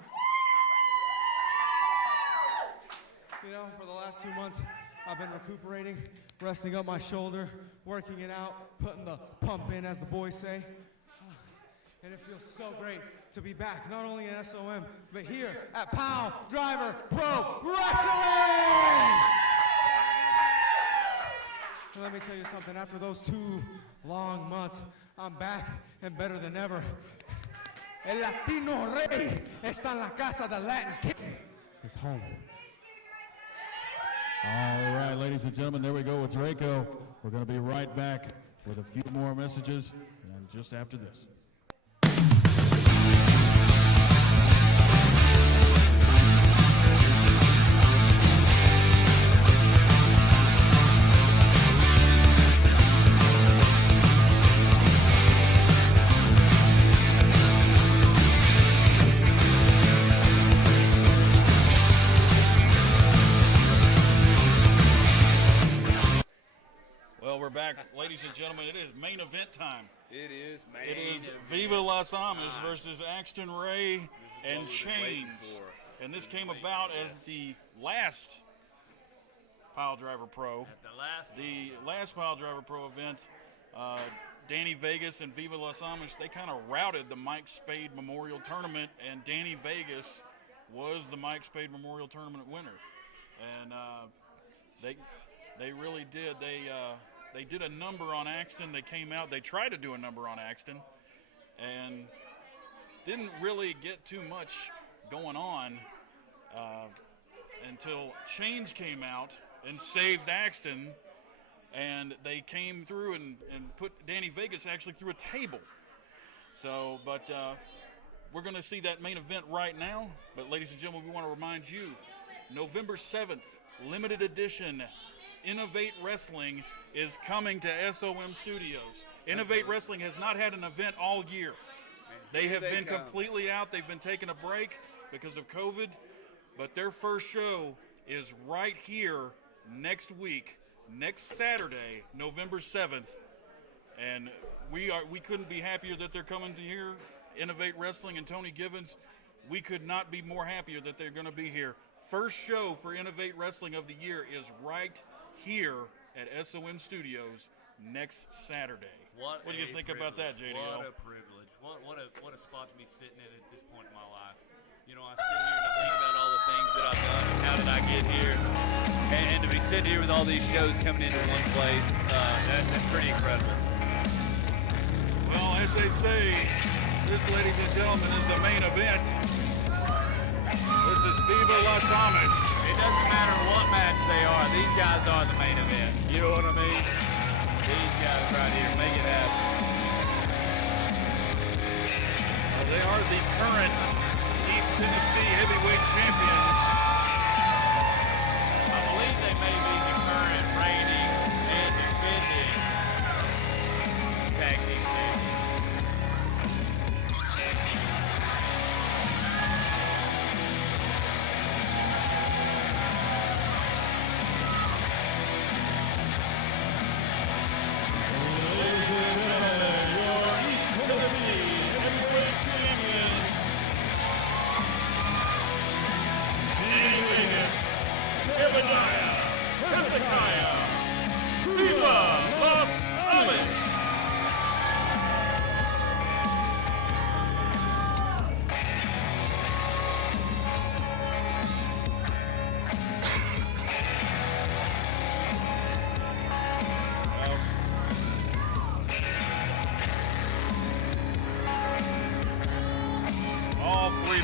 You know, for the last 2 months, I've been recuperating, resting up my shoulder, working it out, putting the pump in, as the boys say. And it feels so great to be back, not only in SOM, but here at Pile Driver Pro Wrestling! And let me tell you something, after those 2 long months, I'm back and better than ever. El Latino Rey está en la casa, the Latin King is home. All right, ladies and gentlemen, there we go with Draco. We're going to be right back with a few more messages, and just after this. Back, ladies and gentlemen, it is main event time. It is main It is event Viva Las Amas time. versus Axton Ray and Chains. And this came about as the last Pile Driver Pro. The last Pile Driver Pro event, Danny Vegas and Viva Las Amas, they kind of routed the Mike Spade Memorial Tournament, and Danny Vegas was the Mike Spade Memorial Tournament winner. And they really did. They did a number on Axton. They came out. They tried to do a number on Axton and didn't really get too much going on until Chains came out and saved Axton, and they came through and put Danny Vegas actually through a table. So, but we're going to see that main event right now. But, ladies and gentlemen, we want to remind you, November 7th, limited edition Innovate Wrestling is coming to SOM Studios. Innovate Wrestling has not had an event all year. They have been completely out. They've been taking a break because of COVID, but their first show is right here next week, next Saturday, November 7th. And we couldn't be happier that they're coming to here. Innovate Wrestling and Tony Givens, we could not be more happier that they're going to be here. First show for Innovate Wrestling of the year is right here at SOM Studios next Saturday. What do you think about that, JDL? What a privilege. What a spot to be sitting in at this point in my life. You know, I sit here and I think about all the things that I've done and how did I get here. And to be sitting here with all these shows coming into one place, that's pretty incredible. Well, as they say, this, ladies and gentlemen, is the main event. This is Viva Las Amas. It doesn't matter what match they are. These guys are the main event. You know what I mean? These guys right here make it happen. Well, they are the current East Tennessee heavyweight champions. I believe they may be the current reigning and defending tag team champions.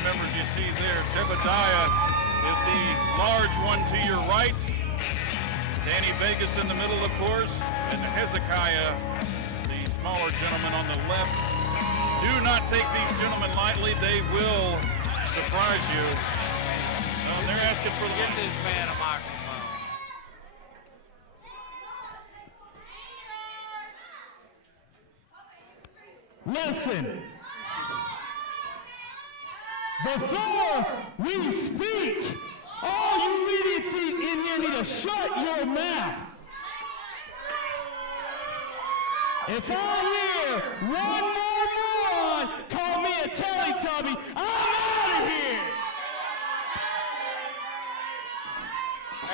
members you see there. Jebediah is the large one to your right. Danny Vegas in the middle, of course. And Hezekiah, the smaller gentleman on the left. Do not take these gentlemen lightly. They will surprise you. They're asking for Get this man a microphone. Listen, before we speak, all you idiots in here need to shut your mouth. If I hear one more moron call me a Teletubby, I'm out of here.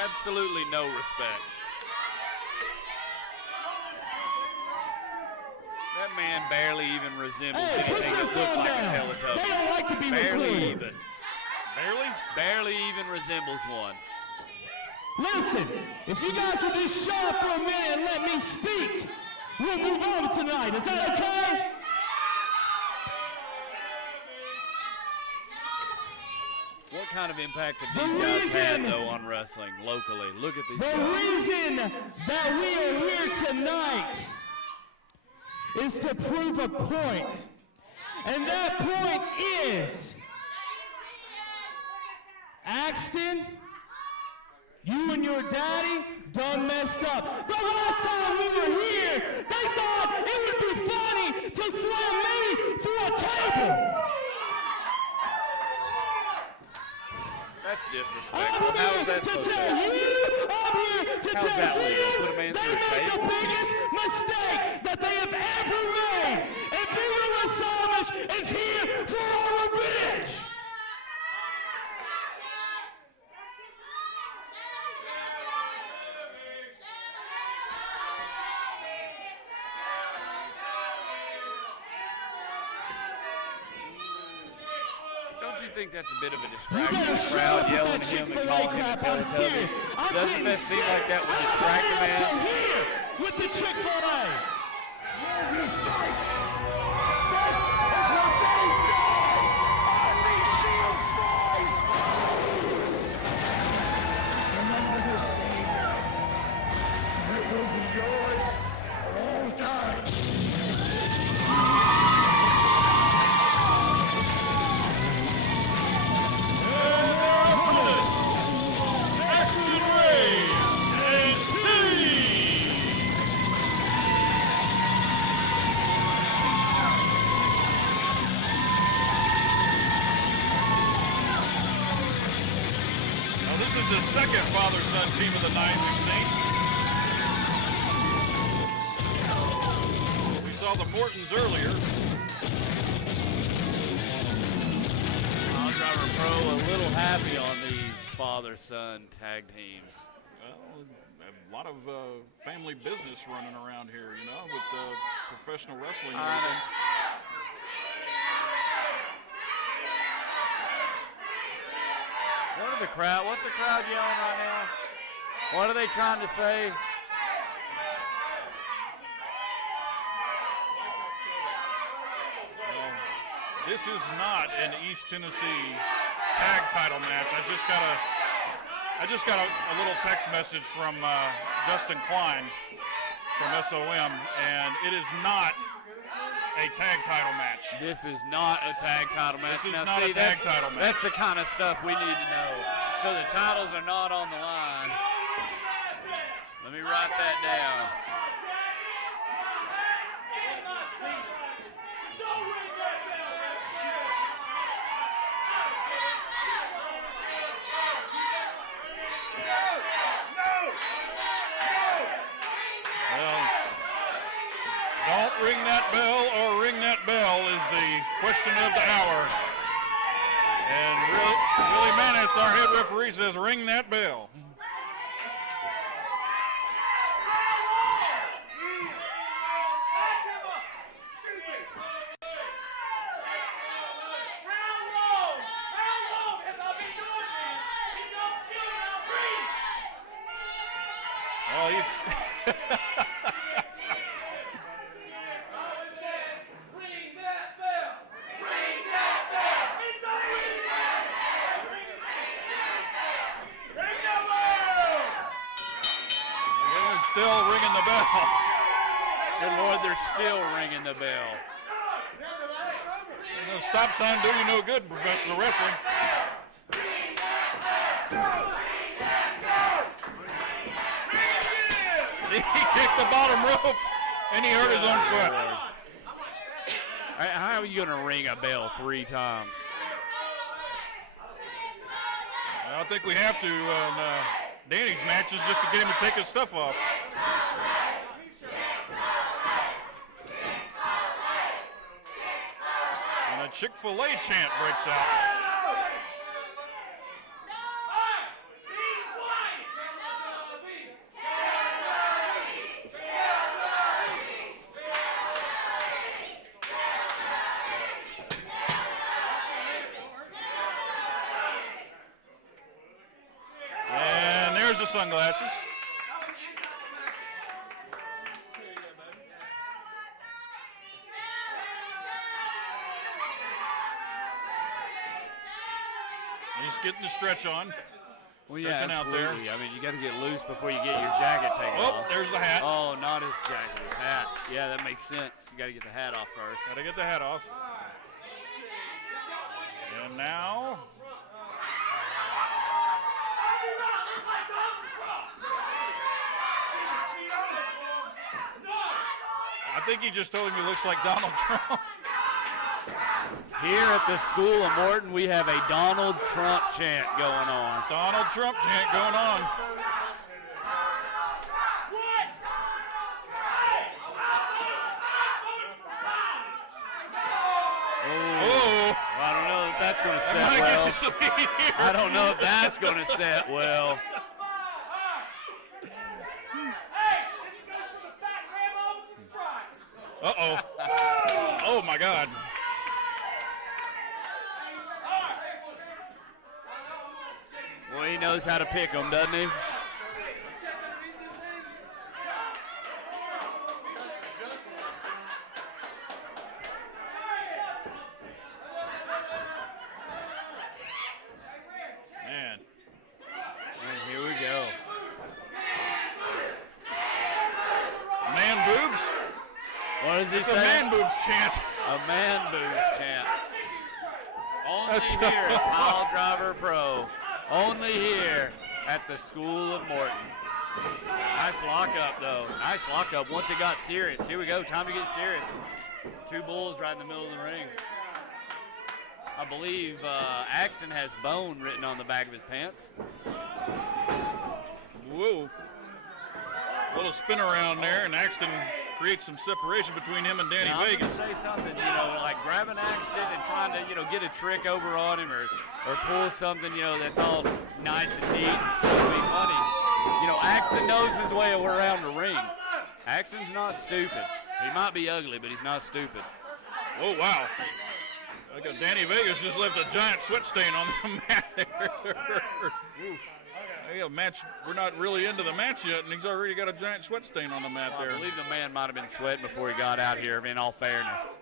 Absolutely no respect. That man barely even resembles anything that looks like a Teletubby. They don't like to be barely recorded. even. Barely even resembles one. Listen, if you guys will just shut up for a minute and let me speak, we'll move on tonight. Is that okay? What kind of impact have these guys had, though, on wrestling locally? Look at these guys. The reason that we are here tonight is to prove a point. And that point is, Axton, you and your daddy done messed up. The last time we were here, they thought it would be funny to slam me through a table. That's disrespectful. I'm How is here that to supposed to tell happen? you, I'm here to How's tell that legal? Put a them man they through a made the table? biggest mistake that they have ever made. And Peter Lasamish is here for our revenge. Don't you think that's a bit of a You distraction? better The shut crowd up with yelling that at him and Chick-fil-A calling him a crap. I'm serious. Teletubby? I'm Doesn't getting that seem sick. like that would I'm distract a right up man? to here with the Chick-fil-A. Remember this name. It will be yours for all time. Now, this is the second father-son team of the night we've seen. We saw the Mortons earlier. Driver Pro a little happy on these father-son tag teams. Well, a lot of family business running around here, you know, with professional wrestling and everything. What's the crowd yelling right now? What are they trying to say? This is not an East Tennessee tag title match. I just got a little text message from Justin Klein from SOM, and it is not a tag title match. This is not a tag title match. This is Now, not see, a tag that's- title match. That's the kind of stuff we need to know. So the titles are not on the line. Let me write that down. Well, don't ring that bell or ring that bell is the question of the hour. And Willie Manis, our head referee, says ring that bell. Well, he's still ringing the bell. Good Lord, they're still ringing the bell. The stop sign do you no good in professional wrestling. He kicked the bottom rope and he hurt his own foot. How are you going to ring a bell 3 times? I think we have to. Danny's match is just to get him to take his stuff off. And a Chick-fil-A chant breaks out. And there's the sunglasses. He's getting the stretch on. Well, Stretching yeah, out there. absolutely. I mean, you got to get loose before you get your jacket taken Oh, off. there's the hat. Oh, not his jacket, his hat. Yeah, that makes sense. You got to get the hat off first. Gotta get the hat off. And now. I think he just told him he looks like Donald Trump. Here at the School of Morton, we have a Donald Trump chant going on. Donald Trump chant going on. Oh, I don't know if that's going to that might set get well. you some heat here. I don't know if that's going to set well. Uh-oh. Oh, my God. Well, he knows how to pick them, doesn't he? Man. And here we go. Man boobs? What does he It's a say? man boobs chant. A man boobs chant. Only here at Pile Driver Pro. Only here at the School of Morton. Nice lockup, though. Nice lockup once it got serious. Here we go. Time to get serious. Two bulls right in the middle of the ring. I believe Axton has bone written on the back of his pants. Whoa. Little spin around there, and Axton creates some separation between him and Danny Now, I'm gonna Vegas. say something, like grabbing Axton and trying to, get a trick over on him or pull something, that's all nice and neat and supposed to be funny. Axton knows his way around the ring. Axton's not stupid. He might be ugly, but he's not stupid. Oh, wow. Like Danny Vegas just left a giant sweat stain on the mat there. Hey, a match. We're not really into the match yet, and he's already got a giant sweat stain on the mat there. I believe the man might have been sweating before he got out here, in all fairness.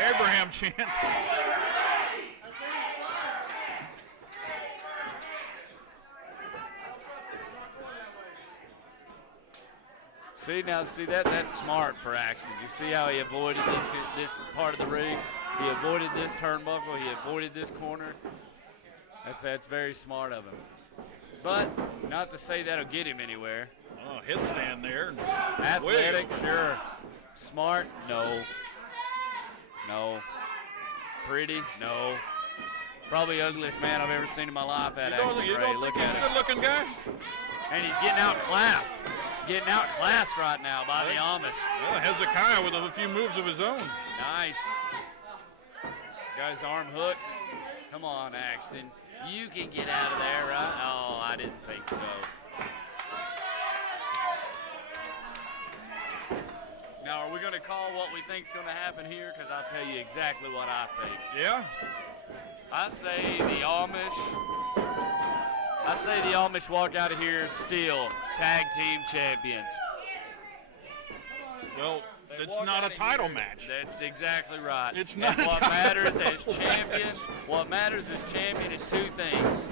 Abraham chant. See that's smart for Axton. You see how he avoided this part of the ring? He avoided this turnbuckle. He avoided this corner. That's very smart of him. But not to say that'll get him anywhere. Oh, headstand there. Athletic, sure. Smart, no. No. Pretty, no. Probably ugliest man I've ever seen in my life at Axton You Gray. don't Look think he's at a him. good-looking guy? And he's getting outclassed. Getting outclassed right now by the Amish. Well, Hezekiah with a few moves of his own. Nice. Guy's arm hooked. Come on, Axton. You can get out of there, right? Oh, I didn't think so. Now, are we going to call what we think's going to happen here? Because I'll tell you exactly what I think. Yeah? I say the Amish walk out of here still tag team champions. Well, it's not a title match. That's exactly right. It's not And a what title matters match. as champion. What matters as champion is two things.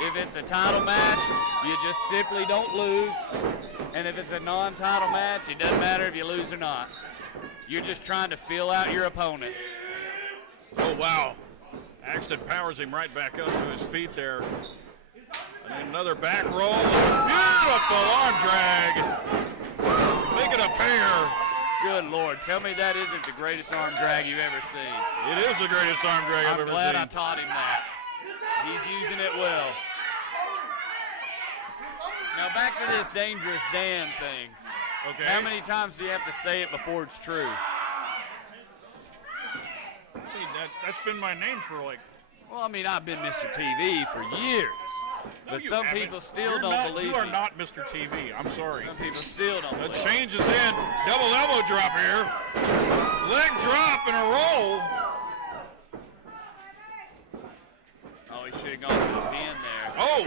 If it's a title match, you just simply don't lose. And if it's a non-title match, it doesn't matter if you lose or not. You're just trying to feel out your opponent. Oh, wow. Axton powers him right back up to his feet there. And another back roll. Beautiful arm drag. Make it a pair. Good Lord. Tell me that isn't the greatest arm drag you've ever seen. It is the greatest arm drag I've ever I'm glad seen. I taught him that. He's using it well. Now back to this Dangerous Dan thing. Okay. How many times do you have to say it before it's true? Hey, that's been my name for like. Well, I mean, I've been Mr. TV for years. But you some haven't. people still You're don't not, believe You are me. not Mr. TV. I'm sorry. Some people still don't The believe me. change is in. Double elbow drop here. Leg drop and a roll. Oh, he should have gone for the pin there. Oh,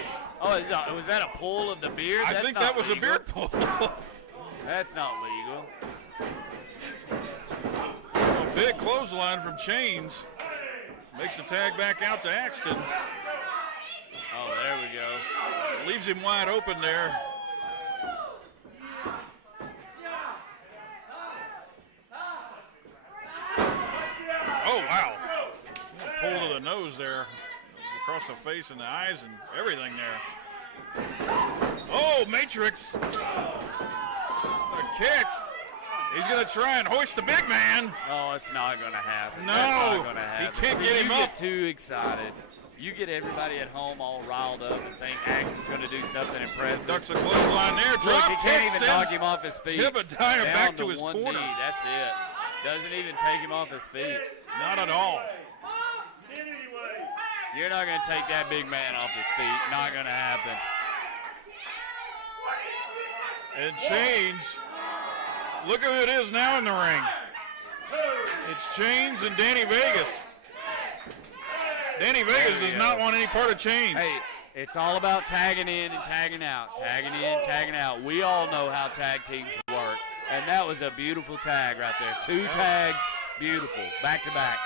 Was that a pull of the beard? I That's think not that was a legal. beard pull. That's not legal. A big clothesline from Chains. Makes the tag back out to Axton. Oh, there we go. Leaves him wide open there. Oh, wow. Pull to the nose there. Across the face and the eyes and everything there. Oh, Matrix. A kick. He's going to try and hoist the big man. Oh, it's not going to happen. No, That's not gonna he happen. can't See, get him you up. get too excited. You get everybody at home all riled up and think Axton's going to do something impressive. Ducks a clothesline there. Look, Drop he kick can't even knock sends him off his feet. Jebediah Down back to his one corner. knee. That's it. Doesn't even take him off his feet. Not at all. You're not going to take that big man off his feet. Not going to happen. And Chains. Look who it is now in the ring. It's Chains and Danny Vegas. Danny Vegas does not want any part of Chains. Hey, it's all about tagging in and tagging out. Tagging in, tagging out. We all know how tag teams work. And that was a beautiful tag right there. 2 tags, beautiful, back to back.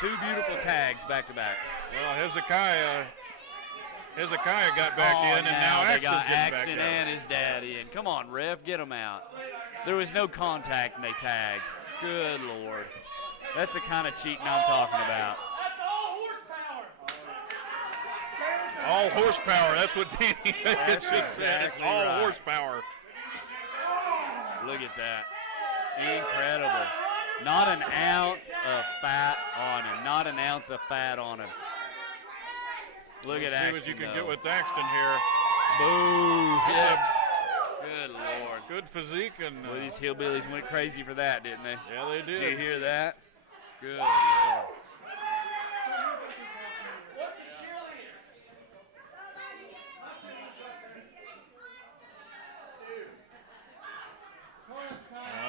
2 beautiful tags back to back. Well, Hezekiah got back in, and now they Axton's got getting back Axton out. and his daddy in. Come on, ref, get them out. There was no contact and they tagged. Good Lord. That's the kind of cheating I'm talking about. All horsepower. That's what Danny Vegas That's just said. It's exactly all right. horsepower. Look at that. Incredible. Not an ounce of fat on him. Not an ounce of fat on him. Look at See Axton, what you can though. get with Axton here. Boo. Yes. Good Lord. Good physique and Well, these hillbillies went crazy for that, didn't they? yeah, they Did did. you hear that? Good Lord.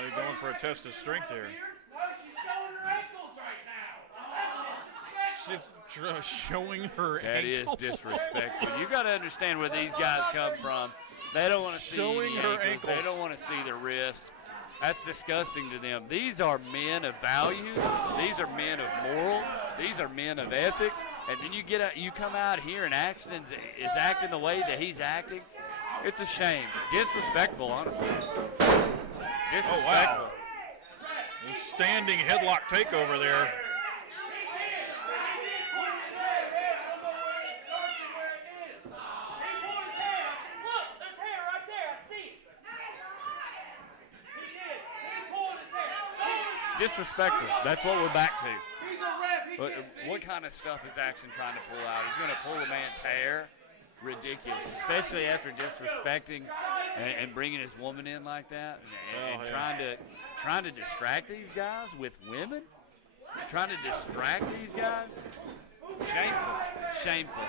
You're going for a test of strength here. She's showing her That is ankles. disrespectful. You got to understand where these guys come from. They don't want to see Showing the her ankles. They ankles. don't want to see the wrist. That's disgusting to them. These are men of values. These are men of morals. These are men of ethics. And then you come out here and Axton is acting the way that he's acting. It's a shame. Disrespectful, honestly. Disrespectful. Oh, wow. A standing headlock takeover there. Disrespectful. That's what we're back to. What kind of stuff is Axton trying to pull out? He's going to pull a man's hair? Ridiculous, especially after disrespecting and bringing his woman in like that, and trying to distract these guys with women. Trying to distract these guys. Shameful.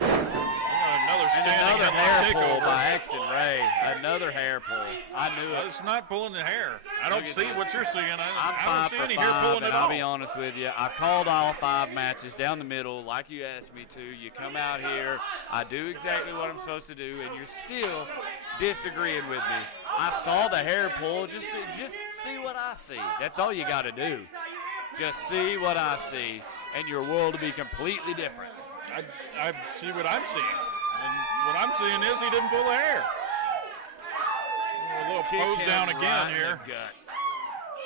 Another And standing another headlock hair pull takeover. by Axton Ray. Another hair pull. I knew it. It's not pulling the hair. I Look don't at see this. what you're seeing. I'm I don't 5 see for any hair 5, pulling and at I'll all. be honest with you. I've called all 5 matches down the middle like you asked me to. You come out here, I do exactly what I'm supposed to do, and you're still disagreeing with me. I saw the hair pull. Just see what I see. That's all you got to do. Just see what I see, and your world will be completely different. I see what I'm seeing. And what I'm seeing is he didn't pull the hair. A little Kick pose him down right again in here. the guts.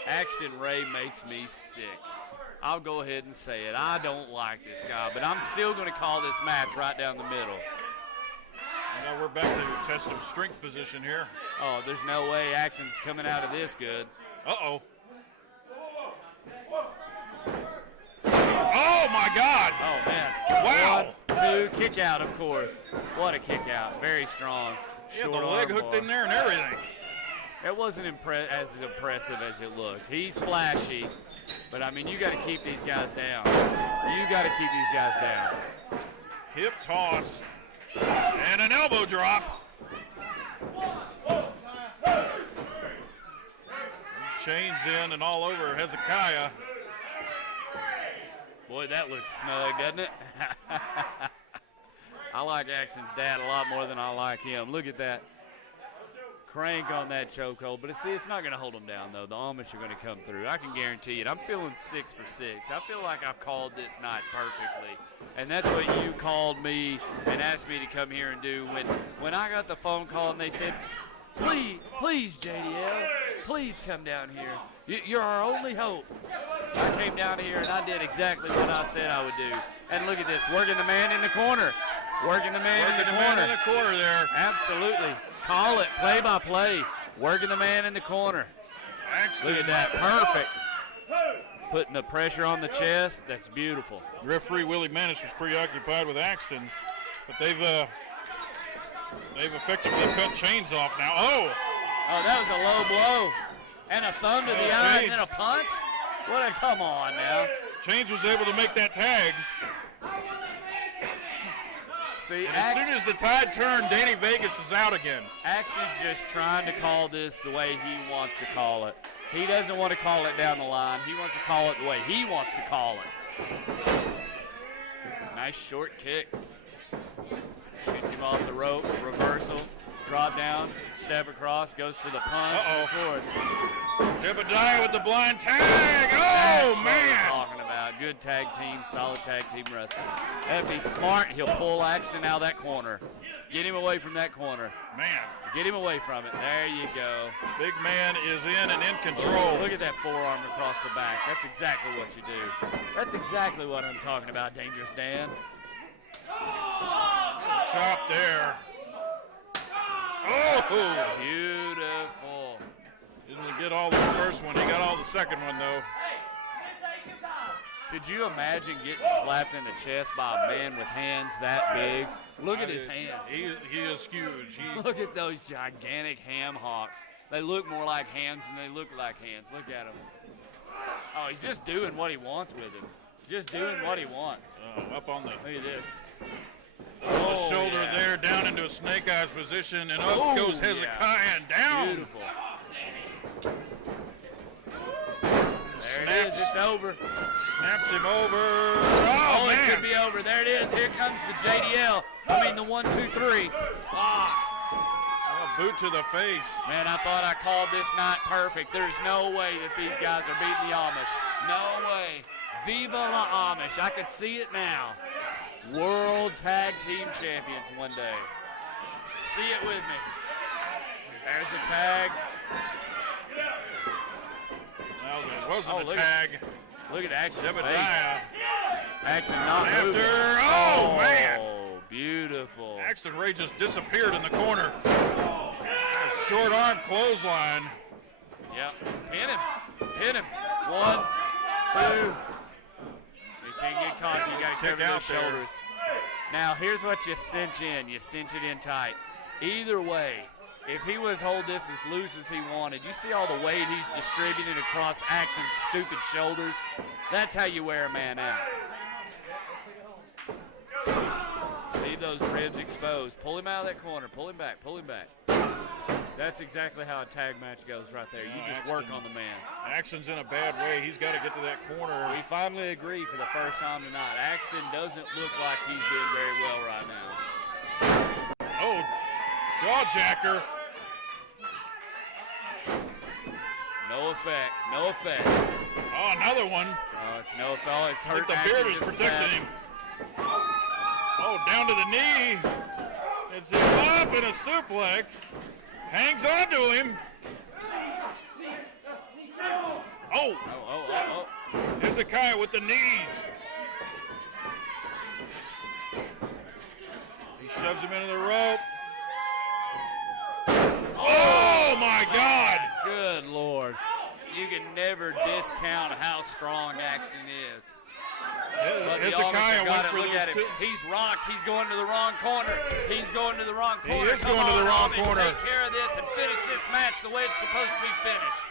Axton Ray makes me sick. I'll go ahead and say it. I don't like this guy, but I'm still going to call this match right down the middle. Now we're back to test of strength position here. Oh, there's no way Action's coming out of this good. Uh-oh. Oh, my God. Oh, man. Wow. 1, 2, kick out, of course. What a kick out. Very strong. Yeah, the Short leg arm hooked bar. in there and everything. It wasn't as impressive as it looked. He's flashy, but, I mean, you got to keep these guys down. You got to keep these guys down. Hip toss. And an elbow drop. Chains in and all over Hezekiah. Boy, that looks snug, doesn't it? I like Action's dad a lot more than I like him. Look at that crank on that chokehold. But see, it's not going to hold him down, though. The Amish are going to come through. I can guarantee it. I'm feeling 6 for 6. I feel like I've called this night perfectly. And that's what you called me and asked me to come here and do. When I got the phone call and they said, please, JDL, please come down here. You're our only hope. I came down here and I did exactly what I said I would do. And look at this, working the man in the corner. Working the man in the corner. Man in the corner there. Absolutely. Call it play by play. Working the man in the corner. Axton. Look at that, perfect. Putting the pressure on the chest, that's beautiful. Referee Willie Manis was preoccupied with Axton, but they've effectively cut Chains off now. Oh, that was a low blow. And a thumb to the eye and then a punch? Come on now. Chains was able to make that tag. See, And as soon as the tide turned, Danny Vegas is out again. Action's just trying to call this the way he wants to call it. He doesn't want to call it down the line. He wants to call it the way he wants to call it. Nice short kick. Shoots him off the rope. Reversal. Drop down. Step across. Goes for the punch. Of course. Jebediah with the blind tag. That's Oh, what man. we're talking about. Good tag team. Solid tag team wrestling. If he's smart, he'll pull Axton out of that corner. Get him away from that corner. Man, Get him away from it. There you go. big man is in and in control. Look at that forearm across the back. That's exactly what you do. That's exactly what I'm talking about, Dangerous Dan. Chop there. Oh! Beautiful. Didn't get all the first one. He got all the second one, though. Could you imagine getting slapped in the chest by a man with hands that big? Look at his hands. He is huge. Look at those gigantic ham hocks. They look more like hams than they look like hands. Look at him. Oh, he's just doing what he wants with him. Just doing what he wants. Up on the Look at this. shoulder yeah. there, down into a snake eyes position, and up goes Hezekiah and down. Beautiful. There it is. It's over. Snaps him over. Oh, man. it could be over. There it is. Here comes the JDL. I mean the 1, 2, 3. A boot to the face. Man, I thought I called this night perfect. There's no way that these guys are beating the Amish. No way. Viva la Amish. I can see it now. World Tag Team Champions one day. See it with me. There's a tag. Well, there wasn't a look tag. Look at Action's face. Jebediah. Action not After, moving. oh, man. Beautiful. Axton Ray just disappeared in the corner. A short arm clothesline. Yep. Pin him. Pin him. 1, 2. You can't get caught. You got to Kick cover out those there. shoulders. Now, here's what you cinch in. You cinch it in tight. Either way, if he was hold this as loose as he wanted, you see all the weight he's distributing across Action's stupid shoulders? That's how you wear a man out. Leave those ribs exposed. Pull him out of that corner. Pull him back. Pull him back. That's exactly how a tag match goes right there. You just work on the man. Axton's in a bad way. He's got to get to that corner. We finally agree for the first time tonight. Axton doesn't look like he's doing very well right now. Oh, jawjacker. No effect. No effect. Oh, another one. Oh, it's no effect. Oh, it's I think hurt. the beard is protecting him. Oh, down to the knee. It's a pop and a suplex. Hangs on to him. Oh. Oh. Hezekiah with the knees. He shoves him into the rope. Oh! Lord. You can never discount how strong Action is. But the Hezekiah Amish went got for it. Look those at him. two. He's rocked. He's going to the wrong corner. He's going to the wrong corner. He is going to the wrong Amish, corner. Take care of this and finish this match the way it's supposed to be finished.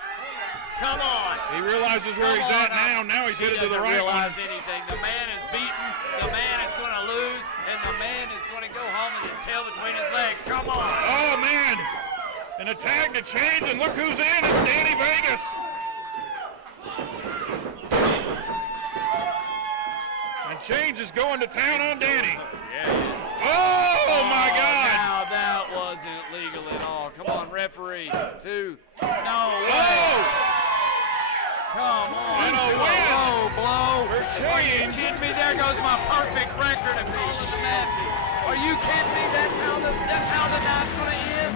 Come on. He realizes where he's at now. Now he's headed to the right He one. doesn't realize anything. The man is beaten. The man is going to lose. And the man is going to go home with his tail between his legs. Come on. Oh, man. And a tag to change, and look who's in. It's Danny Vegas. And Change is going to town on Danny. Yeah, Oh, my God. Now that wasn't legal at all. Come on, referee. 2. No way. Oh! Come on. And a win. Blow. For Are you Change. kidding me? There goes my perfect record of calling the matches. Are you kidding me? That's how the night's going to end.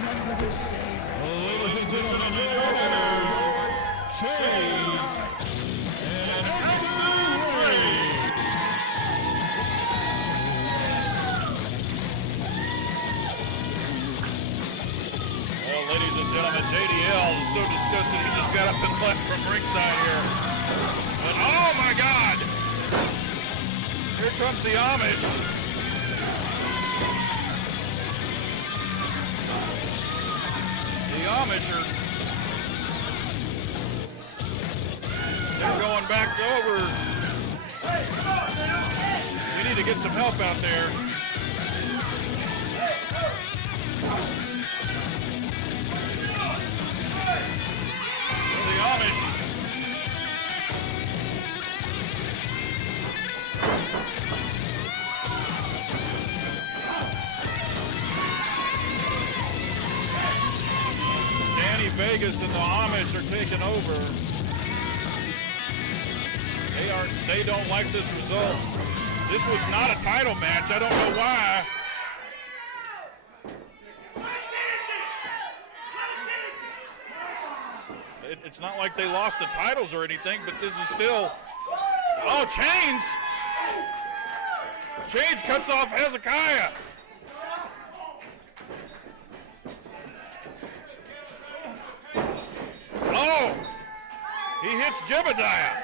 Ladies and gentlemen, your winners, Chase and Ray. Well, ladies and gentlemen, JDL is so disgusted he just got up and left from ringside here. But oh my God! Here comes the Amish. The Amish they're going back over. We need to get some help out there. The Amish. Danny Vegas and the Amish are taking over. They don't like this result. This was not a title match. I don't know why. It's not like they lost the titles or anything, but this is still. Oh, Chains! Chains cuts off Hezekiah. Oh! He hits Jebediah.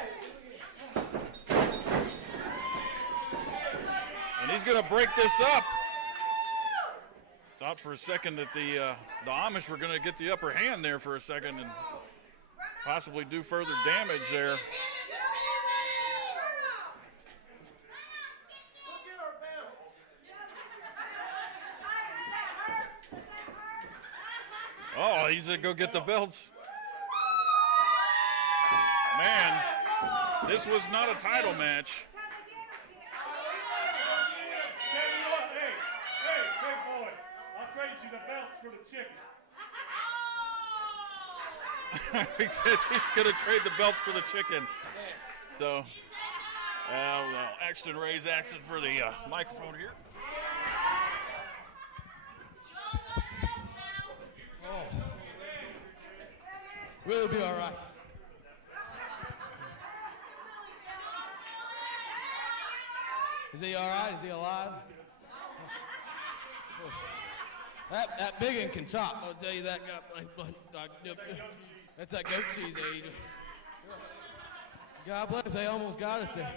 And he's going to break this up. Thought for a second that the Amish were going to get the upper hand there for a second and possibly do further damage there. Oh, he's going to go get the belts. Man, this was not a title match. Hey, big boy, I'll trade you the belts for the chicken. He says he's going to trade the belts for the chicken. So, Axton Ray's asking for the microphone here. Will be all right. Is he all right? Is he alive? That big one can chop. I'll tell you that. That's that goat cheese they eat. God bless. They almost got us there.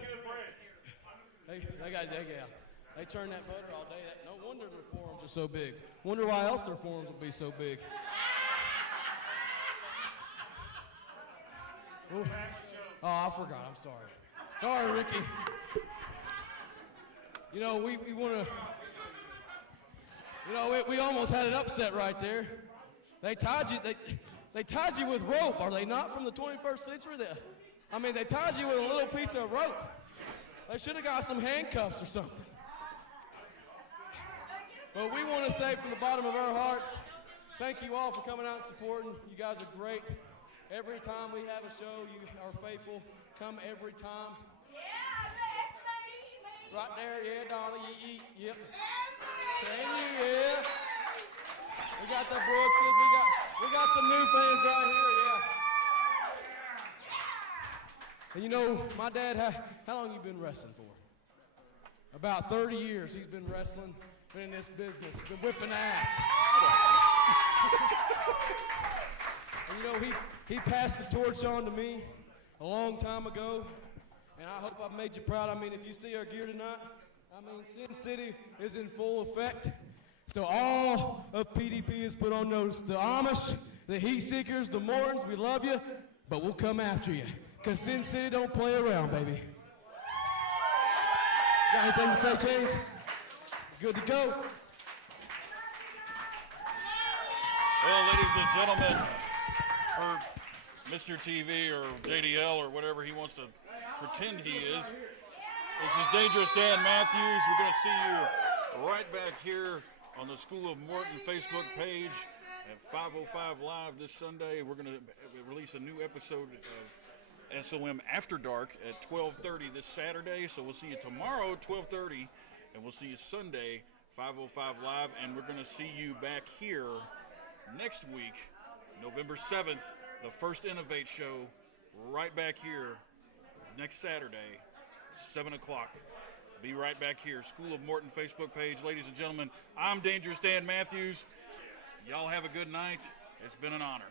They turn that butter all day. No wonder their forearms are so big. Wonder why else their forearms will be so big. Ooh. Oh, I forgot. I'm sorry. Sorry, Ricky. You know, we want to. You know, we almost had an upset right there. They tied you. They tied you with rope. Are they not from the 21st century? They tied you with a little piece of rope. They should have got some handcuffs or something. But we want to say from the bottom of our hearts, thank you all for coming out and supporting. You guys are great. Every time we have a show, you are faithful. Come every time. Right there, yeah, Dolly, yep. Thank you, yeah. We got the Brookses, we got some new fans right here, yeah. And you know, my dad, how long you been wrestling for? About 30 years he's been wrestling, been in this business, been whipping ass. And you know, He passed the torch on to me a long time ago, and I hope I've made you proud. I mean, if you see our gear tonight, I mean, Sin City is in full effect. So all of PDP is put on notice. The Amish, the Heat Seekers, the Mortons, we love you, but we'll come after you. Because Sin City don't play around, baby. Got anything to say, Chains? Good to go. Well, ladies and gentlemen, for Mr. TV or JDL or whatever he wants to pretend he is, this is Dangerous Dan Matthews. We're going to see you right back here on the School of Morton Facebook page at 5:05 Live this Sunday. We're going to release a new episode of SOM After Dark at 12:30 this Saturday. So we'll see you tomorrow, 12:30, and we'll see you Sunday, 5:05 Live. And we're going to see you back here next week, November 7th, the first Innovate show, right back here next Saturday, 7 o'clock. Be right back here. School of Morton Facebook page. Ladies and gentlemen, I'm Dangerous Dan Matthews. Y'all have a good night. It's been an honor.